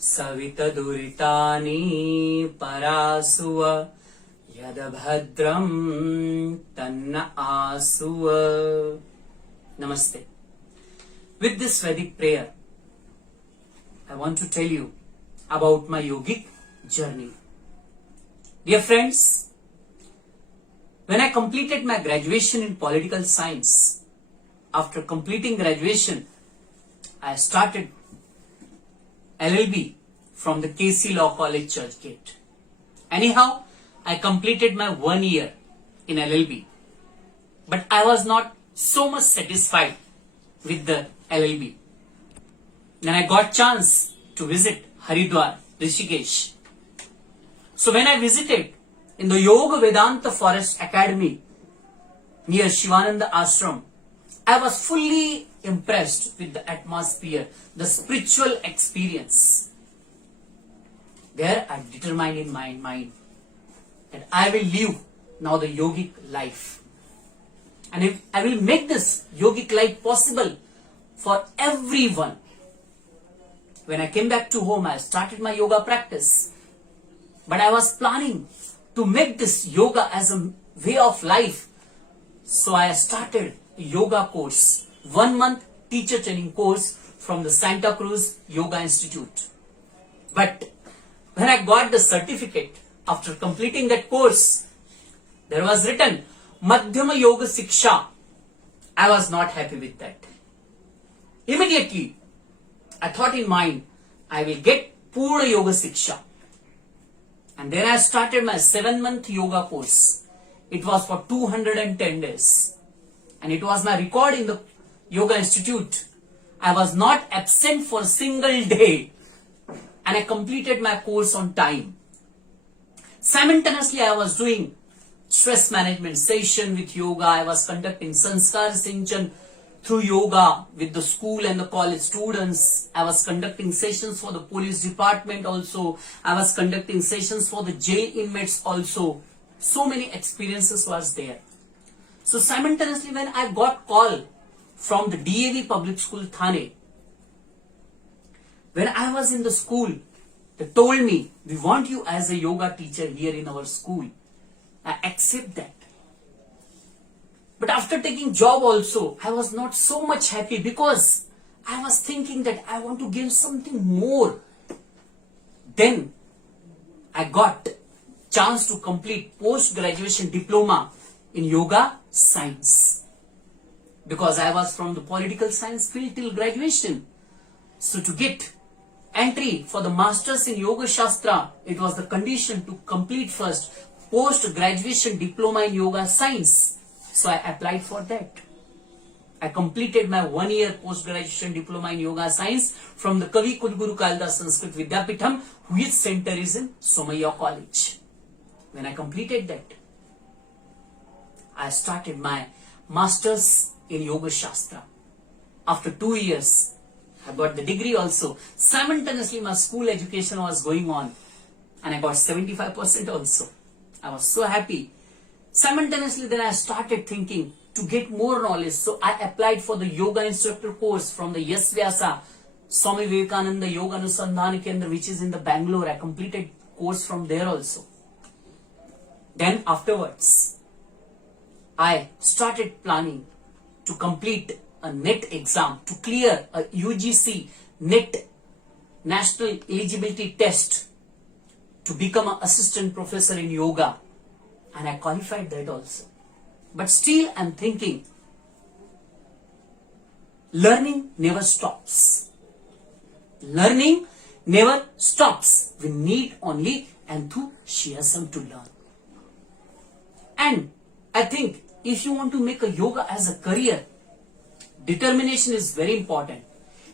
सवितदुरितानि परासुव यदभद्रं तन्न आसुव. Namaste. With this Vedic prayer, I want to tell you about my yogic journey. Dear friends, when I completed my graduation in political science, after completing graduation, I started LLB from the KC Law College Churchgate. Anyhow, I completed my 1 year in LLB. But I was not so much satisfied with the LLB. Then I got chance to visit Haridwar, Rishikesh. So when I visited in the Yoga Vedanta Forest Academy near Shivananda Ashram, I was fully impressed with the atmosphere, the spiritual experience. There I determined in my mind that I will live now the yogic life. And if I will make this yogic life possible for everyone. When I came back to home, I started my yoga practice. But I was planning to make this yoga as a way of life. So I started a yoga course, 1 month teacher training course from the Santa Cruz Yoga Institute. But when I got the certificate after completing that course, there was written Madhyama Yoga Siksha. I was not happy with that. Immediately, I thought in mind, I will get Purna Yoga Siksha. And then I started my 7-month yoga course. It was for 210 days. And it was my record in the Yoga Institute. I was not absent for a single day. And I completed my course on time. Simultaneously, I was doing stress management session with yoga. I was conducting Sanskar Sinchan through yoga with the school and the college students. I was conducting sessions for the police department also. I was conducting sessions for the jail inmates also. So many experiences was there. So simultaneously when I got call from the DAV Public School Thane, when I was in the school, they told me, we want you as a yoga teacher here in our school. I accept that. But after taking job also, I was not so much happy because I was thinking that I want to give something more. Then I got chance to complete post-graduation diploma in yoga science. Because I was from the political science field till graduation. So to get entry for the masters in yoga shastra, it was the condition to complete first post-graduation diploma in yoga science. So I applied for that. I completed my 1 year post-graduation diploma in yoga science from the Kavi Kulguru Kalidas Sanskrit Vidyapitham, which center is in Somaiya College. When I completed that, I started my masters in yoga shastra. After 2 years, I got the degree also. Simultaneously, my school education was going on and I got 75% also. I was so happy. Simultaneously, then I started thinking to get more knowledge. So I applied for the yoga instructor course from the Yes Vyasa Swami Vivekananda Yoga Anusandhana Kendra, which is in the Bangalore. I completed course from there also. Then afterwards, I started planning to complete a NET exam, to clear a UGC NET National Eligibility Test to become an assistant professor in yoga. And I qualified that also. But still I'm thinking, learning never stops. Learning never stops. We need only enthusiasm to learn. And I think if you want to make a yoga as a career, determination is very important.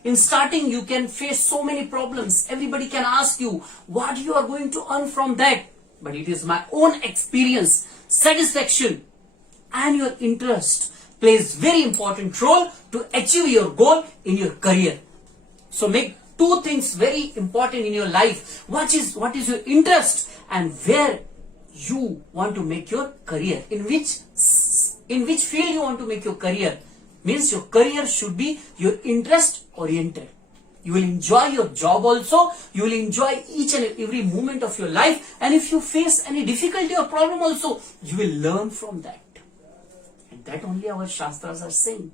In starting, you can face so many problems. Everybody can ask you what you are going to earn from that. But it is my own experience, satisfaction, and your interest plays very important role to achieve your goal in your career. So make two things very important in your life. What is your interest and where you want to make your career? In which field you want to make your career? Means your career should be your interest oriented. You will enjoy your job also. You will enjoy each and every moment of your life. And if you face any difficulty or problem also, you will learn from that. And that only our Shastras are saying.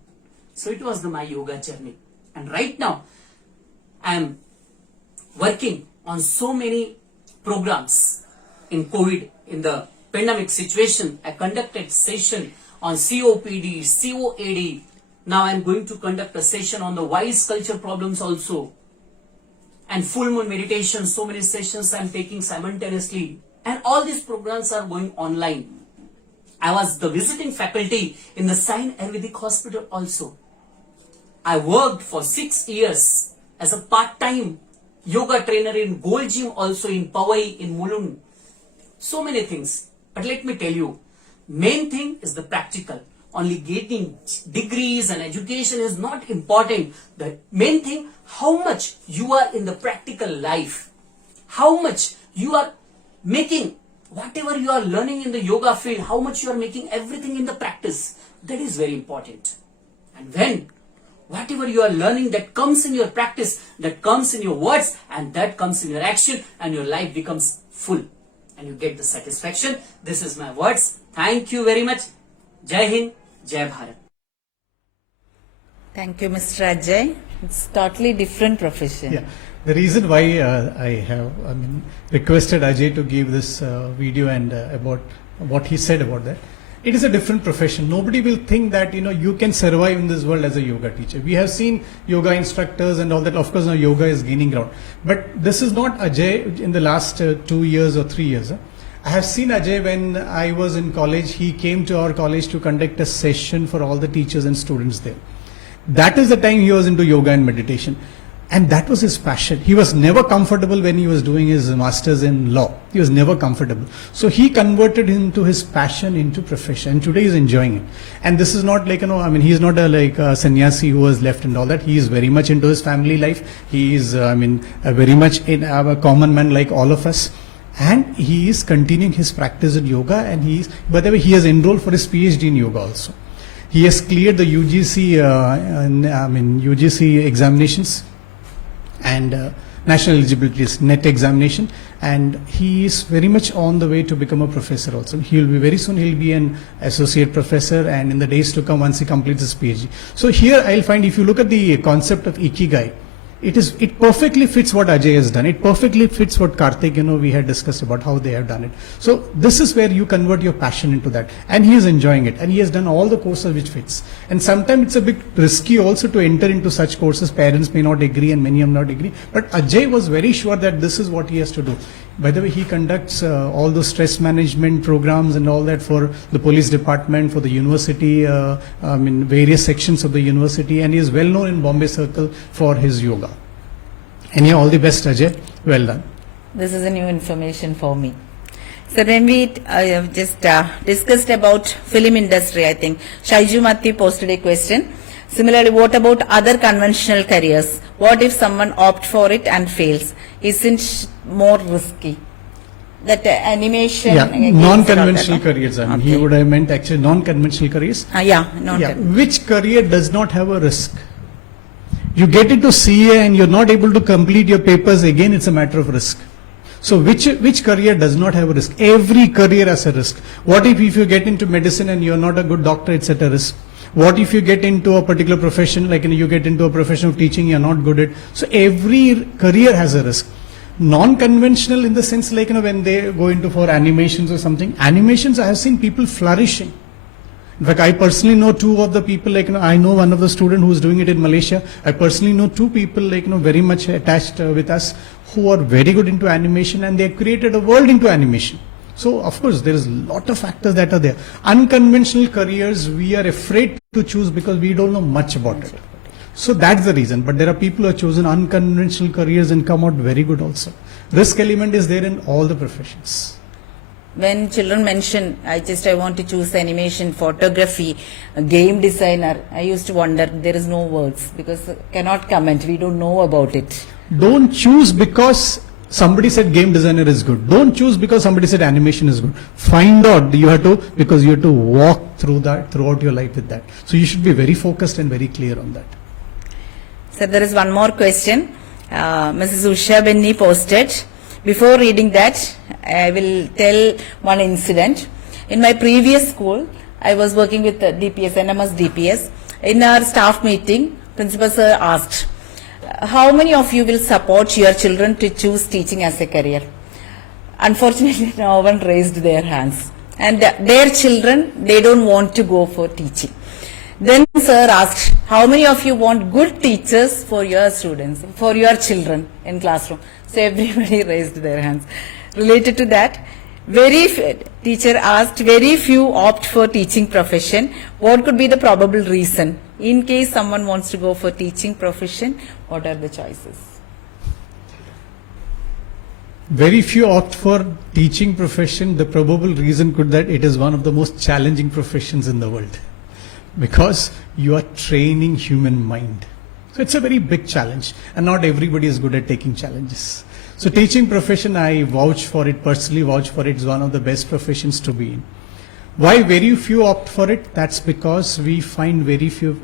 So it was my yoga journey. And right now, I am working on so many programs in COVID, in the pandemic situation. I conducted session on COPD, COAD. Now I am going to conduct a session on the wise culture problems also. And full moon meditation, so many sessions I am taking simultaneously. And all these programs are going online. I was the visiting faculty in the Sain Ayurvedic Hospital also. I worked for 6 years as a part-time yoga trainer in Gold Gym also, in Powai, in Mulund. So many things. But let me tell you, main thing is the practical. Only getting degrees and education is not important. The main thing, how much you are in the practical life. How much you are making, whatever you are learning in the yoga field, how much you are making everything in the practice. That is very important. And when whatever you are learning, that comes in your practice, that comes in your words, and that comes in your action, and your life becomes full. And you get the satisfaction. This is my words. Thank you very much. Jai Hind, Jai Bharat. Thank you, Mr. Ajay. It's totally different profession. Yeah. The reason why requested Ajay to give this video and about what he said about that, it is a different profession. Nobody will think that you can survive in this world as a yoga teacher. We have seen yoga instructors and all that. Of course, now yoga is gaining ground. But this is not Ajay in the last 2 years or 3 years. I have seen Ajay when I was in college. He came to our college to conduct a session for all the teachers and students there. That is the time he was into yoga and meditation. And that was his passion. He was never comfortable when he was doing his masters in law. He was never comfortable. So he converted into his passion into profession. And today he's enjoying it. And this is not like, he's not a sannyasi who was left and all that. He is very much into his family life. He is, very much a common man like all of us. And he is continuing his practice in yoga. And by the way, he has enrolled for his PhD in yoga also. He has cleared the UGC examinations and national eligibility net examination, and he is very much on the way to become a professor also. He will be very soon, he'll be an associate professor, and in the days to come once he completes his PhD. So here I'll find, if you look at the concept of Ikigai, it perfectly fits what Ajay has done. It perfectly fits what Karthik, we had discussed about how they have done it. So this is where you convert your passion into that. And he is enjoying it. And he has done all the courses which fits. And sometimes it's a bit risky also to enter into such courses. Parents may not agree and many of them not agree. But Ajay was very sure that this is what he has to do. By the way, he conducts all those stress management programs and all that for the police department, for the university, various sections of the university, and he is well known in Bombay Circle for his yoga. And yeah, all the best, Ajay. Well done. This is a new information for me. So when we just discussed about film industry, I think Shaiju Matti posted a question. Similarly, what about other conventional careers? What if someone opts for it and fails? Isn't more risky? That animation. Yeah, non-conventional careers. He would have meant actually non-conventional careers. Which career does not have a risk? You get into CA and you're not able to complete your papers, again it's a matter of risk. So which career does not have a risk? Every career has a risk. What if you get into medicine and you're not a good doctor, it's at a risk? What if you get into a particular profession, like you get into a profession of teaching, you're not good at? So every career has a risk. Non-conventional in the sense like, when they go into for animations or something, animations I have seen people flourishing. In fact, I personally know two of the people, I know one of the student who is doing it in Malaysia. I personally know two people, very much attached with us who are very good into animation, and they have created a world into animation. So, of course, there is a lot of factors that are there. Unconventional careers, we are afraid to choose because we don't know much about it. So that's the reason. But there are people who have chosen unconventional careers and come out very good also. Risk element is there in all the professions. When children mention, I want to choose animation, photography, game designer, I used to wonder, there is no words because cannot comment, we don't know about it. Don't choose because somebody said game designer is good. Don't choose because somebody said animation is good. Find out, because you have to walk through that throughout your life with that. So you should be very focused and very clear on that. So there is one more question. Mrs. Usha Benny posted. Before reading that, I will tell one incident. In my previous school, I was working with DPS, NMS DPS. In our staff meeting, Principal Sir asked, how many of you will support your children to choose teaching as a career? Unfortunately, no one raised their hands. And their children, they don't want to go for teaching. Then Sir asked, how many of you want good teachers for your students, for your children in classroom? So everybody raised their hands. Related to that, teacher asked, very few opt for teaching profession. What could be the probable reason? In case someone wants to go for teaching profession, what are the choices? Very few opt for teaching profession. The probable reason could that it is one of the most challenging professions in the world. Because you are training human mind. So it's a very big challenge, and not everybody is good at taking challenges. So teaching profession, I vouch for it, personally vouch for it, is one of the best professions to be in. Why very few opt for it? That's because we find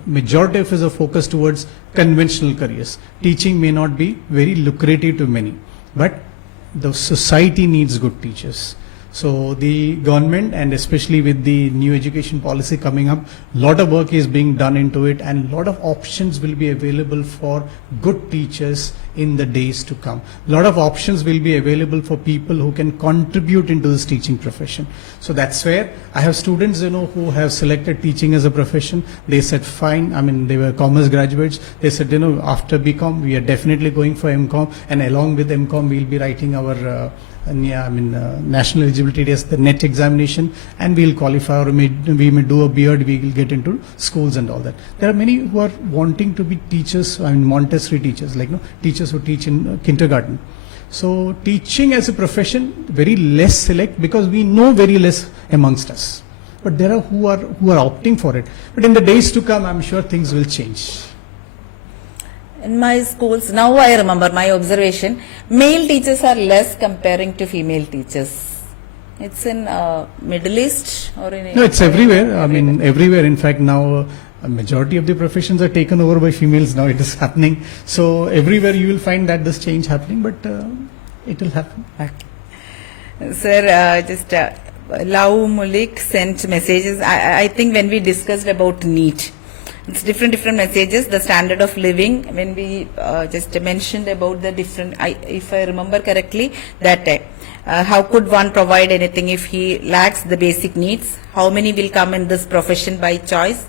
majority of us are focused towards conventional careers. Teaching may not be very lucrative to many, but the society needs good teachers. So the government, and especially with the new education policy coming up, a lot of work is being done into it, and a lot of options will be available for good teachers in the days to come. A lot of options will be available for people who can contribute into this teaching profession. So that's where I have students, who have selected teaching as a profession. They said, fine, they were commerce graduates. They said, after BCom, we are definitely going for MCom, and along with MCom, we'll be writing our national eligibility test, the NET examination, and we'll qualify, or we may do a beard, we will get into schools and all that. There are many who are wanting to be teachers, Montessori teachers, like teachers who teach in kindergarten. So teaching as a profession, very less select, because we know very less amongst us. But there are who are opting for it. But in the days to come, I'm sure things will change. In my schools, now I remember my observation, male teachers are less comparing to female teachers. It's in Middle East or in... No, it's everywhere. Everywhere. In fact, now a majority of the professions are taken over by females now. It is happening. So everywhere you will find that this change happening, but it will happen. Okay. Sir, Lau Mulik sent messages. I think when we discussed about NEET, it's different messages, the standard of living, when we just mentioned about the different, if I remember correctly, that how could one provide anything if he lacks the basic needs? How many will come in this profession by choice?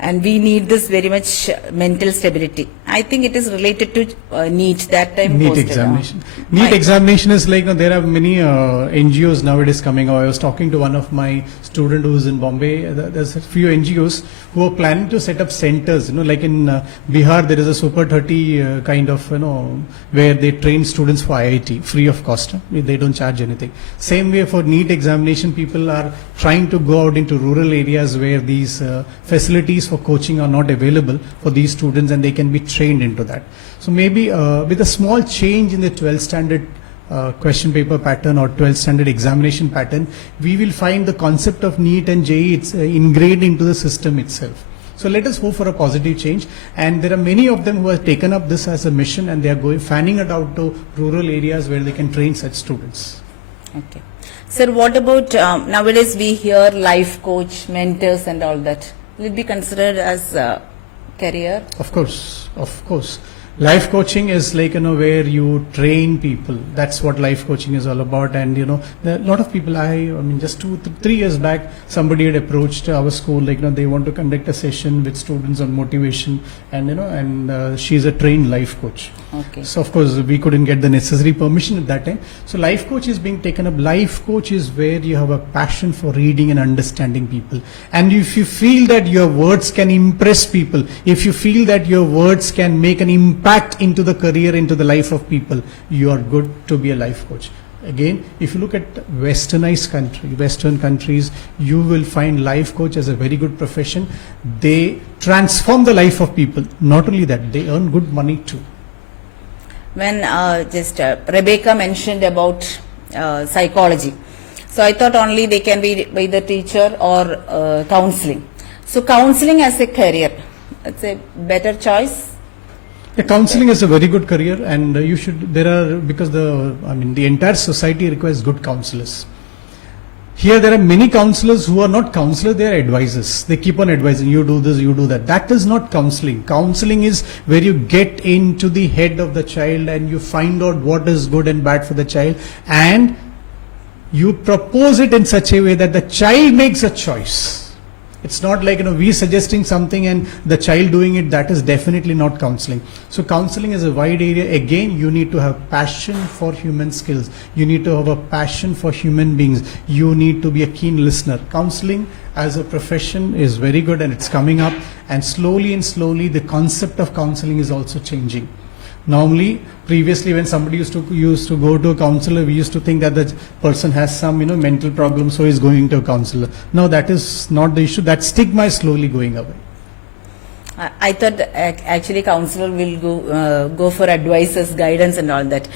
And we need this very much mental stability. I think it is related to NEET that time. NEET examination. NEET examination is like, there are many NGOs nowadays coming out. I was talking to one of my student who is in Bombay. There's a few NGOs who are planning to set up centers. Like in Bihar, there is a Super 30 kind of, where they train students for IIT free of cost. They don't charge anything. Same way for NEET examination, people are trying to go out into rural areas where these facilities for coaching are not available for these students, and they can be trained into that. So maybe with a small change in the 12th standard question paper pattern or 12th standard examination pattern, we will find the concept of NEET and JEE, it's ingrained into the system itself. So let us hope for a positive change, and there are many of them who have taken up this as a mission, and they are fanning it out to rural areas where they can train such students. Okay. Sir, what about nowadays we hear life coach, mentors and all that. Will it be considered as a career? Of course. Life coaching is like, where you train people. That's what life coaching is all about. And, there are a lot of people, just 2-3 years back, somebody had approached our school, like, they want to conduct a session with students on motivation, and she's a trained life coach. Okay. So, of course, we couldn't get the necessary permission at that time. So, life coach is being taken up. Life coach is where you have a passion for reading and understanding people. And if you feel that your words can impress people, if you feel that your words can make an impact into the career, into the life of people, you are good to be a life coach. Again, if you look at Western countries, you will find life coach as a very good profession. They transform the life of people. Not only that, they earn good money too. When Rebecca mentioned about psychology, so I thought only they can be either teacher or counseling. So counseling as a career, it's a better choice. Yeah, counseling is a very good career, and you should. Because the entire society requires good counselors. Here there are many counselors who are not counselors, they are advisors. They keep on advising, you do this, you do that. That is not counseling. Counseling is where you get into the head of the child and you find out what is good and bad for the child, and you propose it in such a way that the child makes a choice. It's not like, we suggesting something and the child doing it. That is definitely not counseling. So counseling is a wide area. Again, you need to have passion for human skills. You need to have a passion for human beings. You need to be a keen listener. Counseling as a profession is very good, and it's coming up. And slowly the concept of counseling is also changing. Normally, previously when somebody used to go to a counselor, we used to think that the person has some mental problem, so he's going to a counselor. Now that is not the issue. That stigma is slowly going away. I thought actually counselor will go for advices, guidance and all that.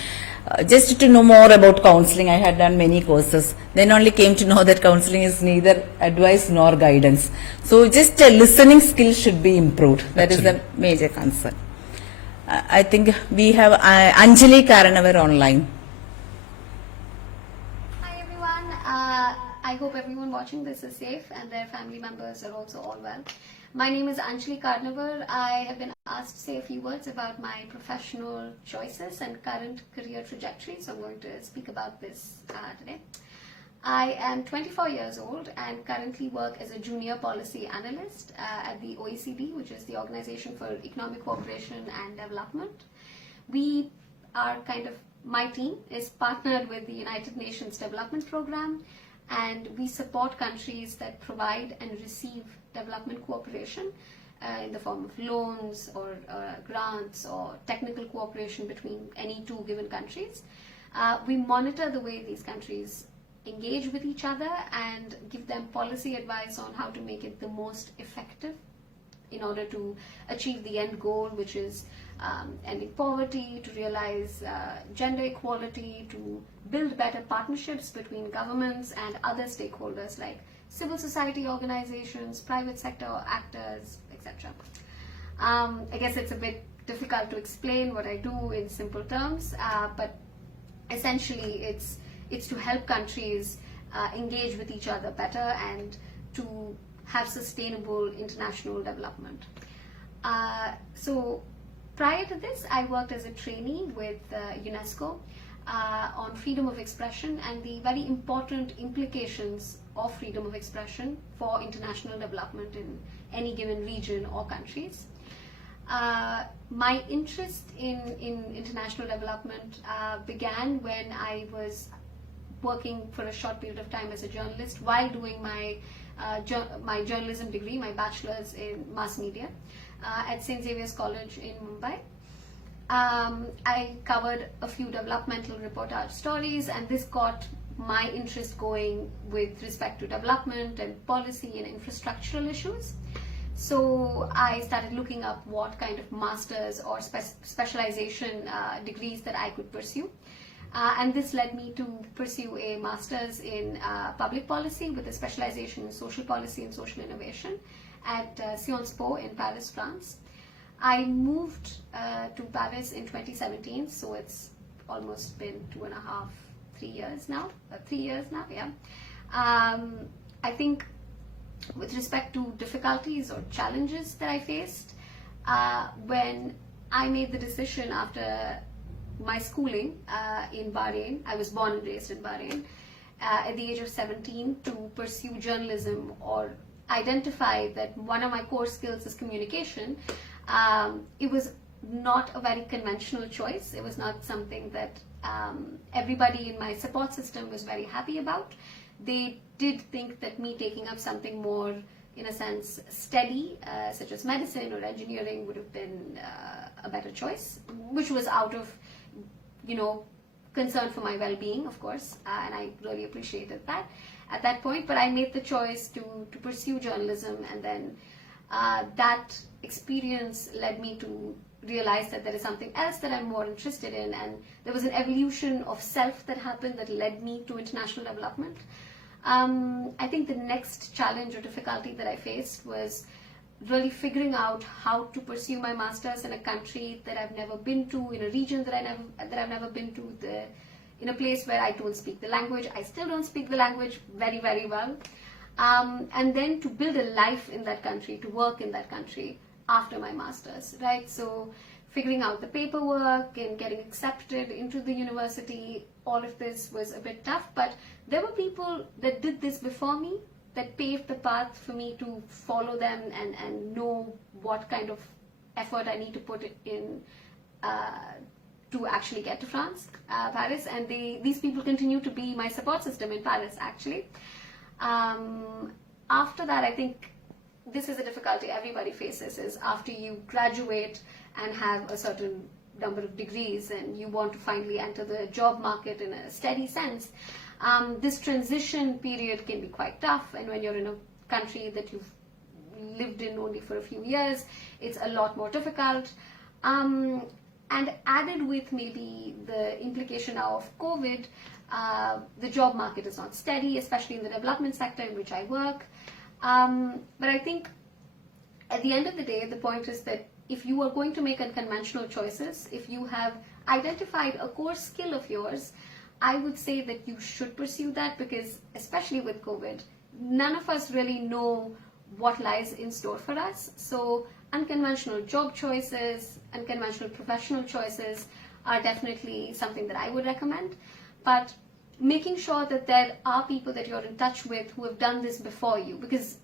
Just to know more about counseling, I had done many courses. Then only came to know that counseling is neither advice nor guidance. So just listening skills should be improved. That Absolutely. Is the major concern. I think we have Anjali Karanavar online. Hi everyone. I hope everyone watching this is safe and their family members are also all well. My name is Anjali Karnavar. I have been asked to say a few words about my professional choices and current career trajectory, so I'm going to speak about this today. I am 24 years old and currently work as a junior policy analyst at the OECD, which is the Organization for Economic Cooperation and Development. We are kind of my team is partnered with the United Nations Development Programme, and we support countries that provide and receive development cooperation in the form of loans or grants or technical cooperation between any two given countries. We monitor the way these countries engage with each other and give them policy advice on how to make it the most effective in order to achieve the end goal, which is ending poverty, to realize gender equality, to build better partnerships between governments and other stakeholders like civil society organizations, private sector actors, etc. I guess it's a bit difficult to explain what I do in simple terms, but essentially it's to help countries engage with each other better and to have sustainable international development. So prior to this, I worked as a trainee with UNESCO on freedom of expression and the very important implications of freedom of expression for international development in any given region or countries. My interest in international development began when I was working for a short period of time as a journalist while doing my journalism degree, my bachelor's in mass media at St. Xavier's College in Mumbai. I covered a few developmental reportage stories, and this got my interest going with respect to development and policy and infrastructural issues. So I started looking up what kind of masters or specialization degrees that I could pursue. And this led me to pursue a master's in public policy with a specialization in social policy and social innovation at Sciences Po in Paris, France. I moved to Paris in 2017, so it's almost been 3 years now, yeah. I think with respect to difficulties or challenges that I faced, when I made the decision after my schooling in Bahrain, I was born and raised in Bahrain, at the age of 17 to pursue journalism or identify that one of my core skills is communication. It was not a very conventional choice. It was not something that everybody in my support system was very happy about. They did think that me taking up something more, in a sense, steady, such as medicine or engineering, would have been a better choice, which was out of, concern for my well-being, of course, and I really appreciated that at that point. But I made the choice to pursue journalism, and then that experience led me to realize that there is something else that I'm more interested in, and there was an evolution of self that happened that led me to international development. I think the next challenge or difficulty that I faced was really figuring out how to pursue my master's in a country that I've never been to, in a region that I've never been to, in a place where I don't speak the language. I still don't speak the language very, very well. And then to build a life in that country, to work in that country after my master's, right? So figuring out the paperwork and getting accepted into the university, all of this was a bit tough, but there were people that did this before me, that paved the path for me to follow them and know what kind of effort I need to put in to actually get to Paris, and these people continue to be my support system in Paris, actually. After that, I think this is a difficulty everybody faces, is after you graduate and have a certain number of degrees and you want to finally enter the job market in a steady sense, this transition period can be quite tough, and when you're in a country that you've lived in only for a few years, it's a lot more difficult. And added with maybe the implication now of COVID, the job market is not steady, especially in the development sector in which I work. But I think at the end of the day, the point is that if you are going to make unconventional choices, if you have identified a core skill of yours, I would say that you should pursue that, because especially with COVID, none of us really know what lies in store for us. So unconventional job choices, unconventional professional choices are definitely something that I would recommend. But making sure that there are people that you're in touch with who have done this before you, because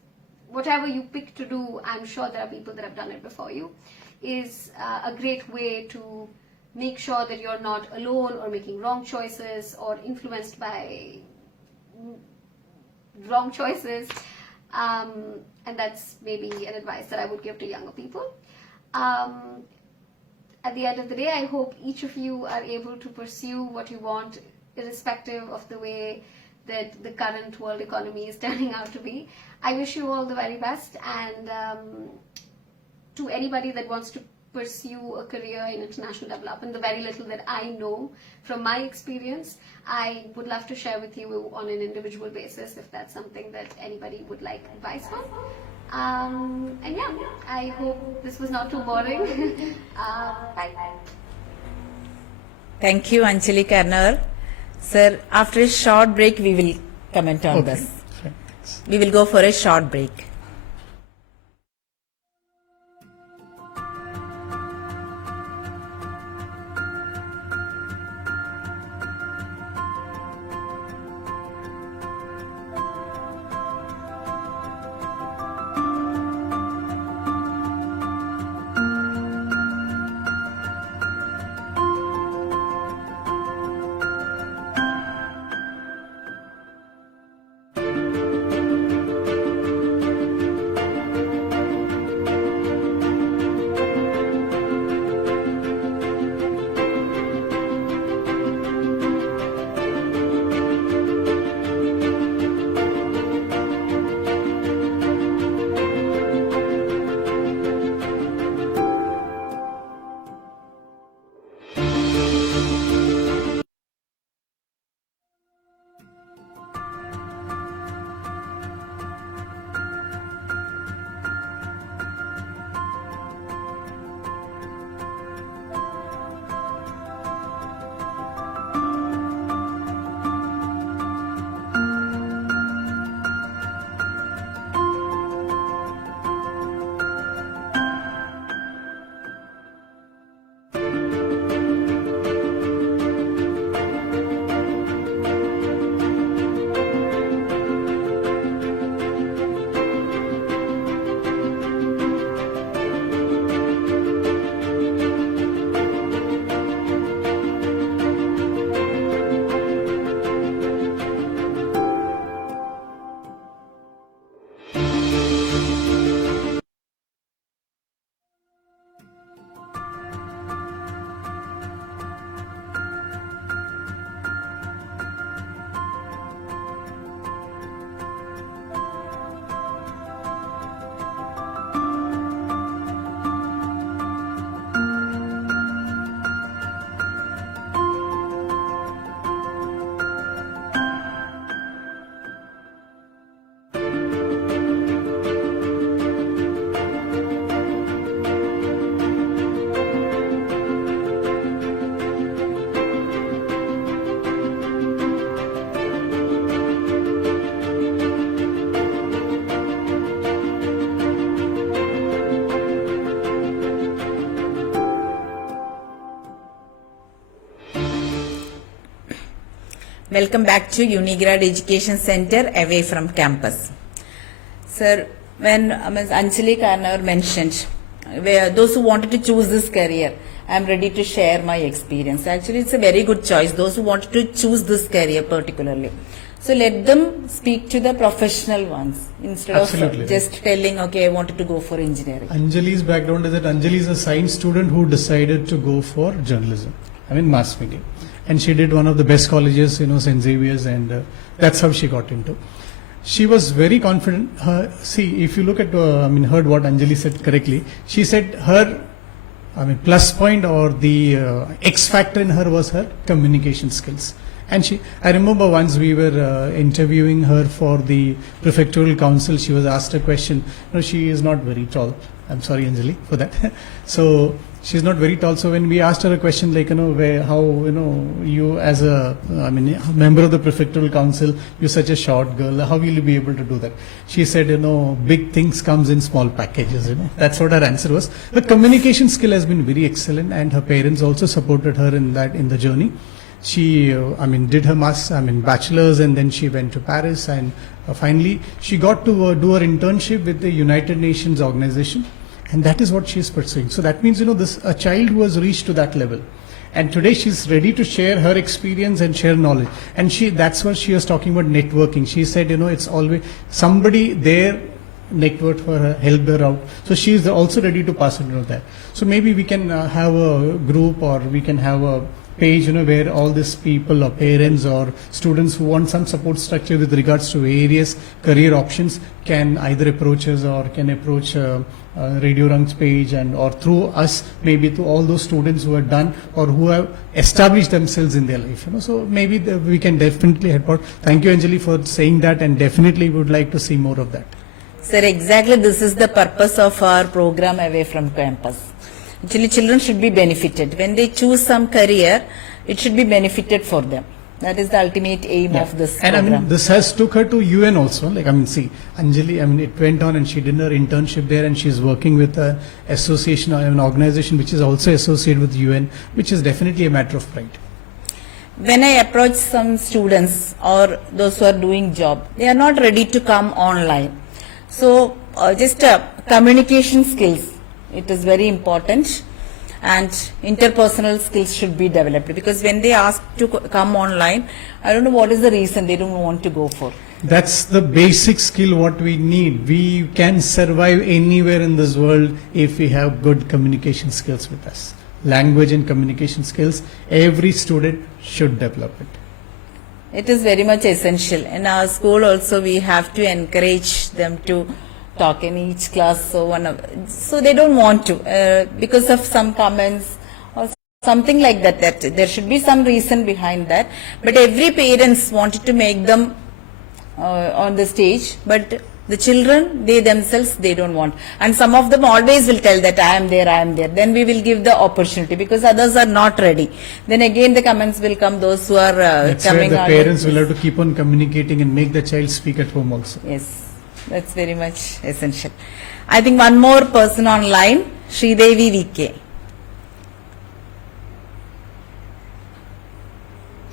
whatever you pick to do, I'm sure there are people that have done it before you, is a great way to make sure that you're not alone or making wrong choices or influenced by wrong choices. And that's maybe an advice that I would give to younger people. At the end of the day, I hope each of you are able to pursue what you want, irrespective of the way that the current world economy is turning out to be. I wish you all the very best, and to anybody that wants to pursue a career in international development, the very little that I know from my experience, I would love to share with you on an individual basis if that's something that anybody would like advice on. And yeah, I hope this was not too boring. Bye. Thank you, Anjali Karnar. Sir, after a short break, we will comment on this. Thanks. We will go for a short break. Welcome back to Unigrad Education Center away from campus. Sir, when Ms. Anjali Karnar mentioned, those who wanted to choose this career, I am ready to share my experience. Actually, it's a very good choice, those who wanted to choose this career particularly. So let them speak to the professional ones instead Absolutely. of just telling, okay, I wanted to go for engineering. Anjali's background is that Anjali is a science student who decided to go for journalism, mass media. And she did one of the best colleges, St. Xavier's, and that's how she got into. She was very confident. See, if you look at, heard what Anjali said correctly, she said her, plus point or the X factor in her was her communication skills. And I remember once we were interviewing her for the prefectural council, she was asked a question. She is not very tall. I'm sorry, Anjali, for that. So she's not very tall. So when we asked her a question like, you as a, member of the prefectural council, you're such a short girl. How will you be able to do that? She said, big things comes in small packages. That's what her answer was. The communication skill has been very excellent, and her parents also supported her in the journey. She, did her bachelor's, and then she went to Paris, and finally she got to do her internship with the United Nations organization, and that is what she is pursuing. So that means, a child who has reached to that level, And today she's ready to share her experience and share knowledge. And that's what she was talking about networking. She said, it's always somebody there networked for her, helped her out. So she is also ready to pass on that. So maybe we can have a group, or we can have a page, where all these people or parents or students who want some support structure with regards to various career options can either approach us or can approach Radio Rang's page, and or through us, maybe to all those students who are done or who have established themselves in their life. So maybe we can definitely help out. Thank you, Anjali, for saying that, and definitely would like to see more of that. Sir, exactly this is the purpose of our program Away from Campus. Actually, children should be benefited. When they choose some career, it should be benefited for them. That is the ultimate aim of this program. And this has took her to UN also. See, Anjali, it went on and she did her internship there, and she's working with an association or an organization which is also associated with UN, which is definitely a matter of pride. When I approach some students or those who are doing job, they are not ready to come online. So, just communication skills, it is very important, and interpersonal skills should be developed, because when they ask to come online, I don't know what is the reason they don't want to go for. That's the basic skill what we need. We can survive anywhere in this world if we have good communication skills with us. Language and communication skills, every student should develop it. It is very much essential. In our school also, we have to encourage them to talk in each class. So they don't want to because of some comments or something like that. That there should be some reason behind that. But every parents wanted to make them on the stage, but the children, they themselves, they don't want. And some of them always will tell that I am there, I am there. Then we will give the opportunity, because others are not ready. Then again the comments will come, those who are that's coming where out. the parents will have to keep on communicating and make the child speak at home also. Yes, that's very much essential. I think one more person online, Sridevi VK.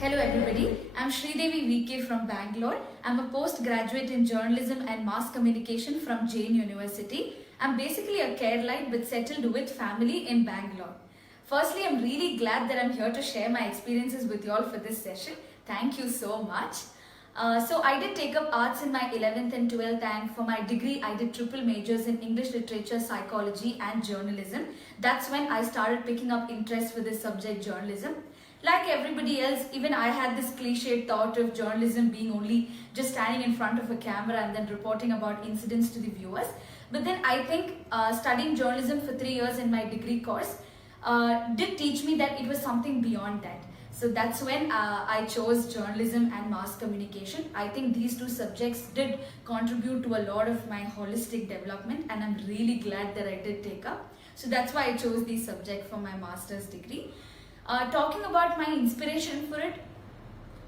Hello everybody, I'm Sridevi VK from Bangalore. I'm a postgraduate in journalism and mass communication from Jain University. I'm basically a Keralite but settled with family in Bangalore. Firstly, I'm really glad that I'm here to share my experiences with you all for this session. Thank you so much. So I did take up arts in my 11th and 12th, and for my degree I did triple majors in English literature, psychology and journalism. That's when I started picking up interest for this subject, journalism. Like everybody else, even I had this cliched thought of journalism being only just standing in front of a camera and then reporting about incidents to the viewers. But then I think studying journalism for 3 years in my degree course did teach me that it was something beyond that. So that's when I chose journalism and mass communication. I think these two subjects did contribute to a lot of my holistic development, and I'm really glad that I did take up. So that's why I chose these subjects for my master's degree. Talking about my inspiration for it,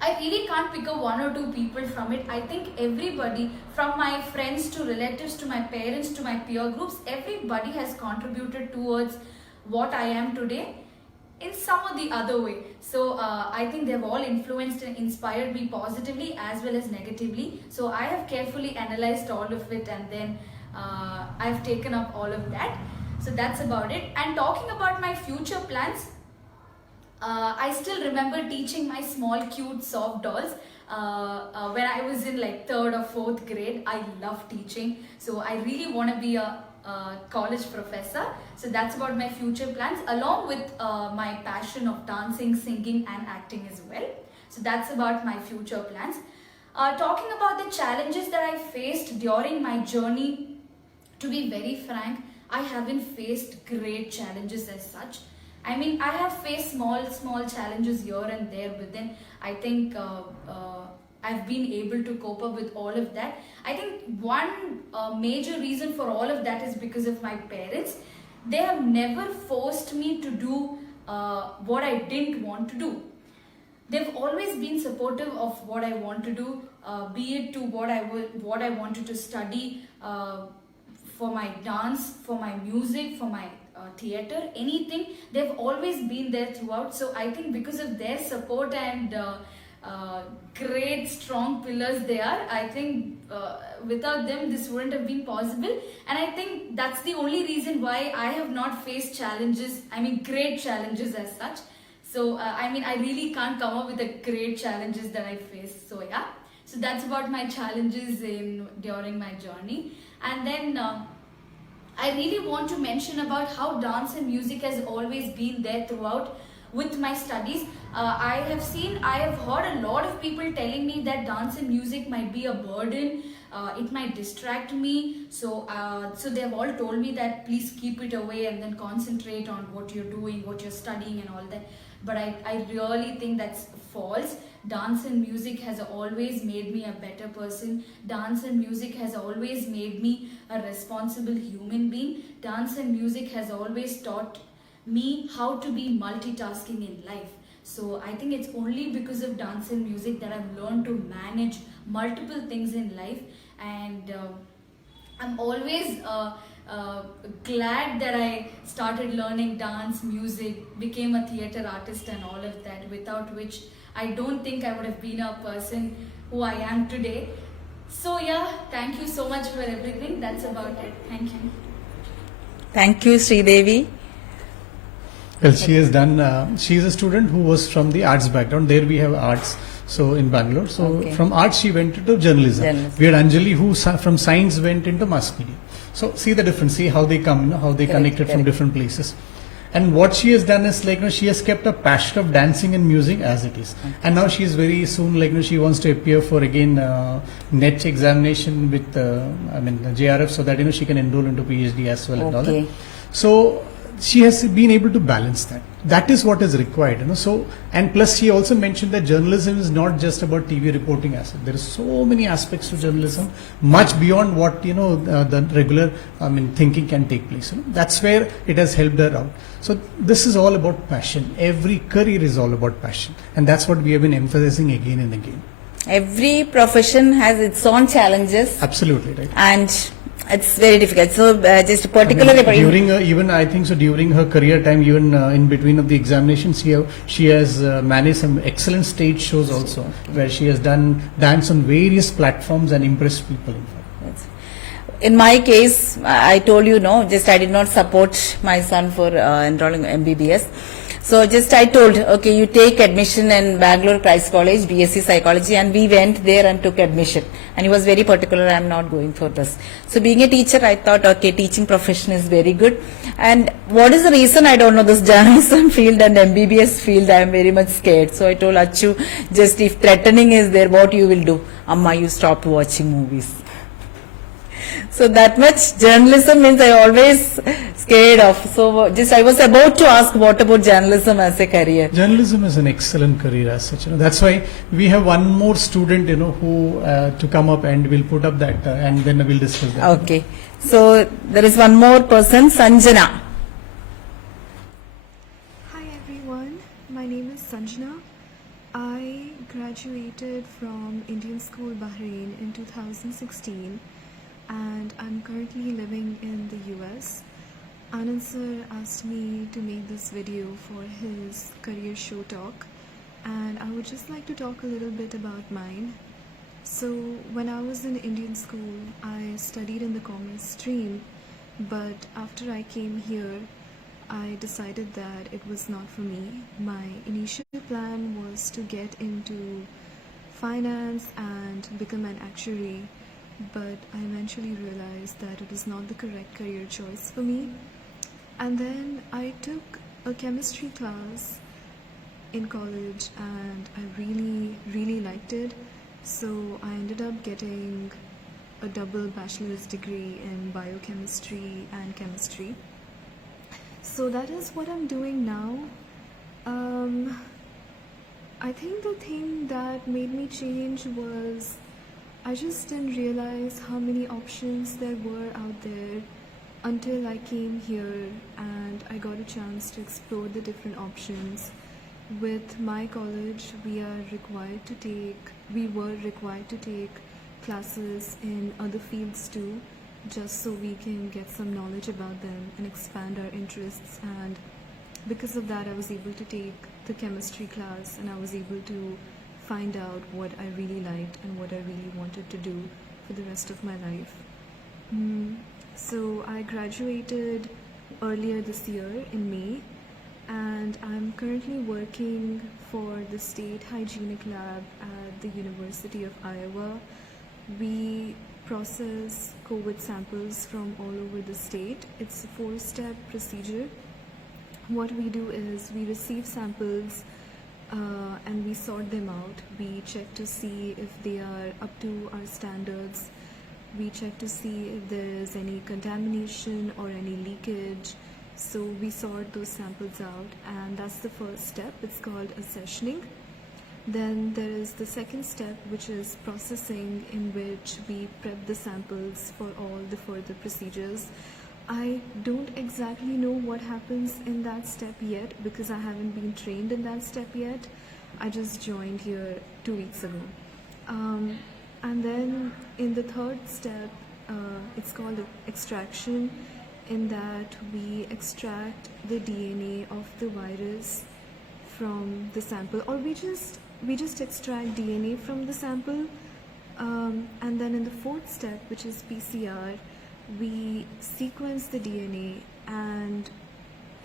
I really can't pick up one or two people from it. I think everybody, from my friends to relatives to my parents to my peer groups, everybody has contributed towards what I am today in some or the other way. So I think they've all influenced and inspired me positively as well as negatively. So I have carefully analyzed all of it, and then I've taken up all of that. So that's about it. And talking about my future plans, I still remember teaching my small cute soft dolls when I was in like 3rd or 4th grade. I love teaching, so I really want to be a college professor. So that's about my future plans, along with my passion of dancing, singing and acting as well. So that's about my future plans. Talking about the challenges that I faced during my journey, to be very frank, I haven't faced great challenges as such. I mean, I have faced small challenges here and there, but then I think I've been able to cope up with all of that. I think one major reason for all of that is because of my parents. They have never forced me to do what I didn't want to do. They've always been supportive of what I want to do, be it to what I wanted to study, for my dance, for my music, for my theater, anything. They've always been there throughout. So I think because of their support and great strong pillars they are, I think without them this wouldn't have been possible. And I think that's the only reason why I have not faced challenges, I mean great challenges as such. So I mean, I really can't come up with the great challenges that I face. So yeah, so that's about my challenges during my journey. And then I really want to mention about how dance and music has always been there throughout with my studies. I have heard a lot of people telling me that dance and music might be a burden. It might distract me. So they've all told me that please keep it away and then concentrate on what you're doing, what you're studying, and all that. But I really think that's false. Dance and music has always made me a better person. Dance and music has always made me a responsible human being. Dance and music has always taught me how to be multitasking in life. So I think it's only because of dance and music that I've learned to manage multiple things in life. And I'm always glad that I started learning dance, music, became a theatre artist and all of that, without which I don't think I would have been a person who I am today. So yeah, thank you so much for everything. That's about it. Thank you. Thank you, Sridevi. Well, she has done, she is a student who was from the arts background. There we have arts, so in Bangalore. So Okay. from arts she went into journalism. We had Anjali who from science went into mass media. So see the difference, see how they come, how they Correct, connected from correct. different places. And what she has done is she has kept a passion of dancing and music as it is. And now she is very soon she wants to appear for again NET examination with JRF, so that she can enroll into PhD as well and all Okay. that. So she has been able to balance that. That is what is required, So, and plus she also mentioned that journalism is not just about TV reporting aspect. There are so many aspects to journalism, much beyond what the regular thinking can take place. That's where it has helped her out. So this is all about passion. Every career is all about passion, and that's what we have been emphasizing again and again. Every profession has its own challenges, Absolutely right. and it's very difficult. So just particularly during even I think so during her career time, even in between of the examinations, she has managed some excellent stage shows also, where she has done dance on various platforms and impressed people. in my case, I told you just I did not support my son for enrolling MBBS. So just I told, okay, you take admission in Bangalore Christ College, BSc Psychology, and we went there and took admission. And he was very particular, I'm not going for this. So being a teacher, I thought, okay, teaching profession is very good. And what is the reason? I don't know. This journalism field and MBBS field, I am very much scared. So I told Achu, just if threatening is there, what you will do? Amma, you stop watching movies. So that much journalism means I always scared of. So just I was about to ask, what about journalism as a career? Journalism is an excellent career as such. That's why we have one more student, who to come up, and we'll put up that and then we'll discuss that. Okay. So there is one more person, Sanjana. Hi everyone, my name is Sanjana. I graduated from Indian School Bahrain in 2016 and I'm currently living in the US. Anand sir asked me to make this video for his career show talk, and I would just like to talk a little bit about mine. So when I was in Indian school, I studied in the commerce stream, but after I came here, I decided that it was not for me. My initial plan was to get into finance and become an actuary, but I eventually realized that it was not the correct career choice for me. And then I took a chemistry class in college and I really liked it. So I ended up getting a double bachelor's degree in biochemistry and chemistry. So that is what I'm doing now. I think the thing that made me change was I just didn't realize how many options there were out there until I came here and I got a chance to explore the different options. With my college, we were required to take classes in other fields too, just so we can get some knowledge about them and expand our interests. And because of that, I was able to take the chemistry class and I was able to find out what I really liked and what I really wanted to do for the rest of my life. So I graduated earlier this year in May, and I'm currently working for the State Hygienic Lab at the University of Iowa. We process COVID samples from all over the state. It's a 4-step procedure. What we do is we receive samples and we sort them out. We check to see if they are up to our standards. We check to see if there is any contamination or any leakage. So we sort those samples out, and that's the first step. It's called accessioning. Then there is the second step, which is processing, in which we prep the samples for all the further procedures. I don't exactly know what happens in that step yet because I haven't been trained in that step yet. I just joined here 2 weeks ago. And then in the third step, it's called extraction, in that we extract the DNA of the virus from the sample, or we just extract DNA from the sample. And then in the fourth step, which is PCR, we sequence the DNA, and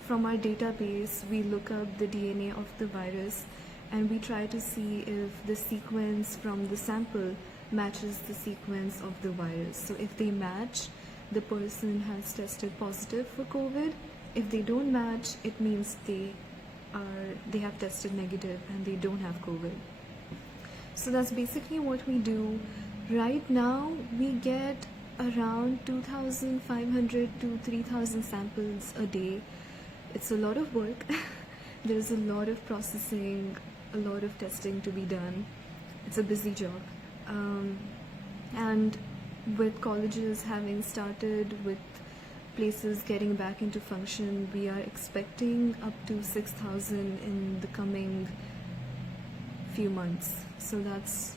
from our database we look up the DNA of the virus, and we try to see if the sequence from the sample matches the sequence of the virus. So if they match, the person has tested positive for COVID. If they don't match, it means they have tested negative and they don't have COVID. So that's basically what we do. Right now we get around 2,500 to 3,000 samples a day. It's a lot of work. There's a lot of processing, a lot of testing to be done. It's a busy job. And with colleges having started, with places getting back into function, we are expecting up to 6,000 in the coming few months. So that's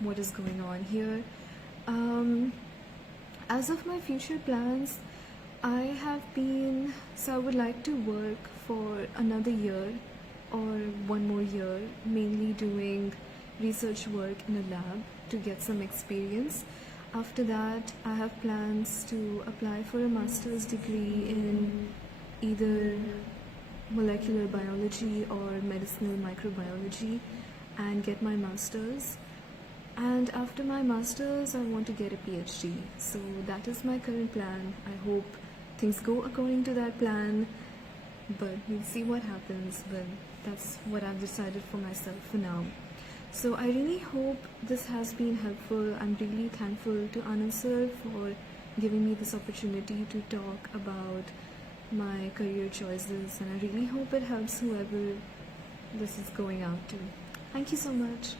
what is going on here. As of my future plans, I would like to work for another year or 1 more year, mainly doing research work in a lab to get some experience. After that, I have plans to apply for a master's degree in either molecular biology or medicinal microbiology and get my master's. And after my master's, I want to get a PhD. So that is my current plan. I hope things go according to that plan, but we'll see what happens. But that's what I've decided for myself for now. So I really hope this has been helpful. I'm really thankful to ANAND sir for giving me this opportunity to talk about my career choices, and I really hope it helps whoever this is going out to. Thank you so much.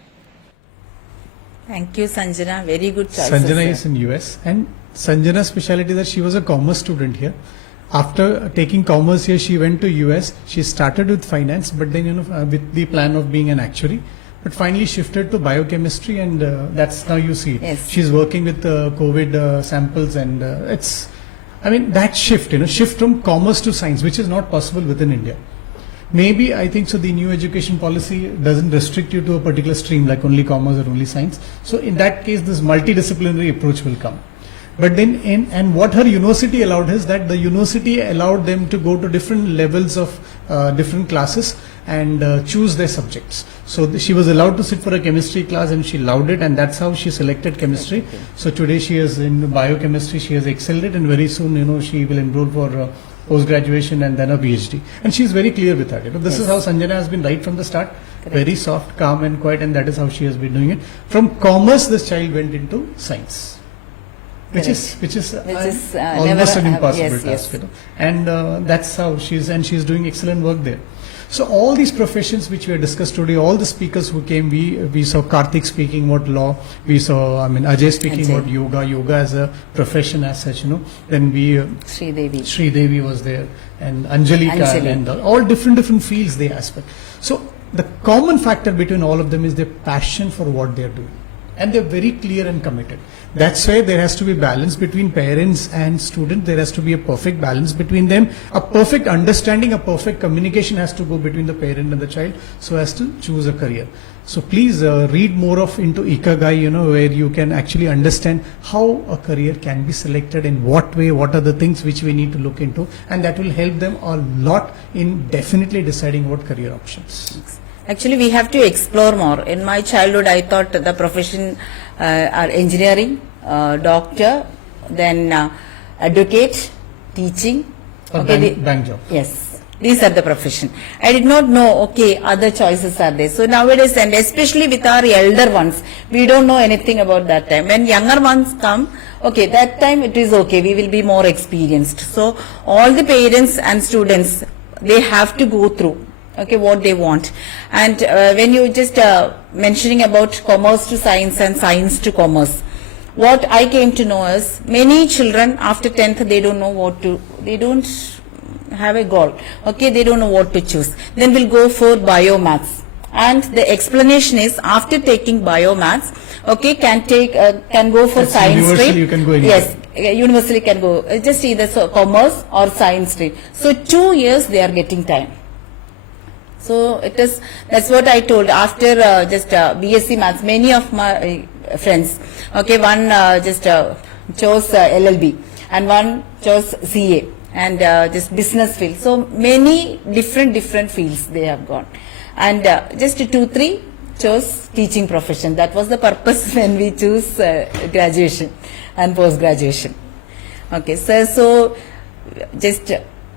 Thank you, Sanjana. Very good choice. Sanjana is in US, and Sanjana's specialty is that she was a commerce student here. After taking commerce here, she went to US. She started with finance, but then with the plan of being an actuary. But finally shifted to biochemistry, and that's now you see. Yes. She's working with COVID samples, and that shift from commerce to science, which is not possible within India. Maybe I think so. The new education policy doesn't restrict you to a particular stream like only commerce or only science. So in that case, this multidisciplinary approach will come. But then, and what her university allowed is that the university allowed them to go to different levels of different classes and choose their subjects. So she was allowed to sit for a chemistry class, and she loved it, and that's how she selected chemistry. So today she is in biochemistry. She has excelled it, and very soon, she will enroll for post-graduation and then a PhD. And she is very clear with that. This is how Sanjana has been right from the start. Correct. Very soft, calm, and quiet, and that is how she has been doing it. From commerce, this child went into science. Which is almost an impossible task, and that's how she's doing excellent work there. So all these professions which we have discussed today, all the speakers who came, we saw Karthik speaking about law, we saw Ajay speaking about yoga as a profession as such, Then Sri Devi was there, and Anjali. And all different fields they aspect. So the common factor between all of them is their passion for what they are doing. and they're very clear and committed. That's why there has to be balance between parents and student. There has to be a perfect balance between them. A perfect understanding, a perfect communication has to go between the parent and the child so as to choose a career. So please read more of into Ikagai, where you can actually understand how a career can be selected, in what way, what are the things which we need to look into, and that will help them a lot in definitely deciding what career options. Actually, we have to explore more. In my childhood, I thought the profession are engineering, doctor, then advocate, teaching. Bank job. Yes, these are the profession. I did not know, okay, other choices are there. So nowadays, and especially with our elder ones, we don't know anything about that time. When younger ones come, okay, that time it is okay, we will be more experienced. So all the parents and students, they have to go through, okay, what they want. And when you just mentioning about commerce to science and science to commerce, what I came to know is many children after 10th, they don't know what to, they don't have a goal, okay, they don't know what to choose. Then we'll go for biomaths, and the explanation is after taking biomaths, okay, can go for That's science universal, stream. you can go anywhere. Yes, universally can go just either commerce or science stream. So 2 years they are getting time. So it is, that's what I told after BSc Maths. Many of my friends, okay, one chose LLB and one chose CA and just business field. So many different fields they have gone, and just 2-3 chose teaching profession. That was the purpose when we choose graduation and post graduation. Okay, so just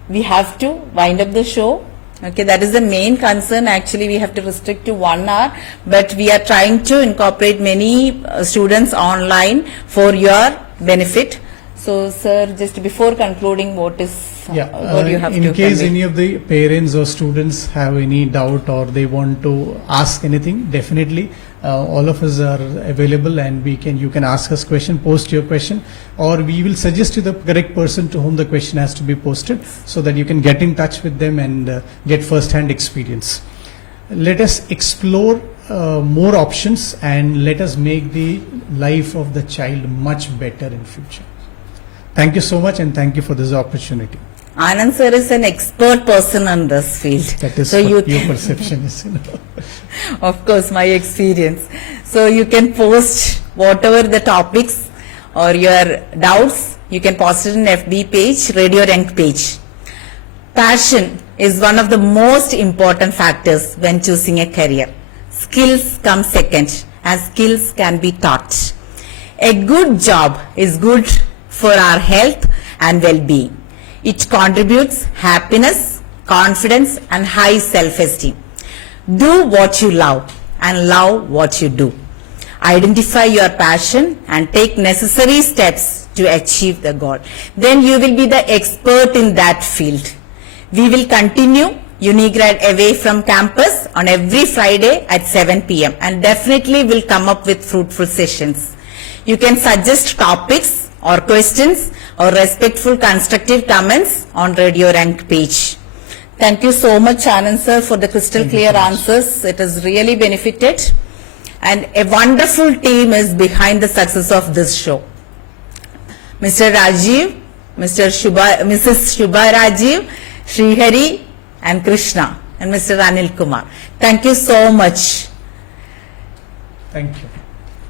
we have to wind up the show. Okay, that is the main concern. Actually, we have to restrict to 1 hour, but we are trying to incorporate many students online for your benefit. So, sir, just before concluding, what is what you have to in case convey? any of the parents or students have any doubt or they want to ask anything, definitely all of us are available, and you can ask us question, post your question, or we will suggest you the correct person to whom the question has to be posted, so that you can get in touch with them and get first-hand experience. Let us explore more options, and let us make the life of the child much better in future. Thank you so much, and thank you for this opportunity. Anand sir is an expert person on this field. That is so what your perception is. Of course, my experience. So you can post whatever the topics or your doubts, you can post it in FB page, Radio Rank page. Passion is one of the most important factors when choosing a career. Skills come second, as skills can be taught. A good job is good for our health and well-being. It contributes happiness, confidence, and high self-esteem. Do what you love and love what you do. Identify your passion and take necessary steps to achieve the goal. Then you will be the expert in that field. We will continue Unigrad Away from Campus on every Friday at 7 p.m. and definitely will come up with fruitful sessions. You can suggest topics or questions or respectful constructive comments on Radio Rank page. Thank you so much, Anand sir, for the crystal clear answers. It has really benefited, and a wonderful team is behind the success of this show. Mr. Rajiv, Mrs. Shubha Rajiv, Srihari and Krishna, and Mr. Anil Kumar. Thank you so much. Thank you.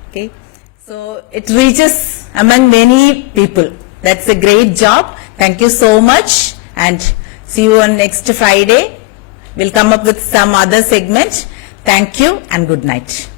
Okay, so it reaches among many people. That's a great job. Thank you so much, and see you on next Friday. We'll come up with some other segment. Thank you and good night.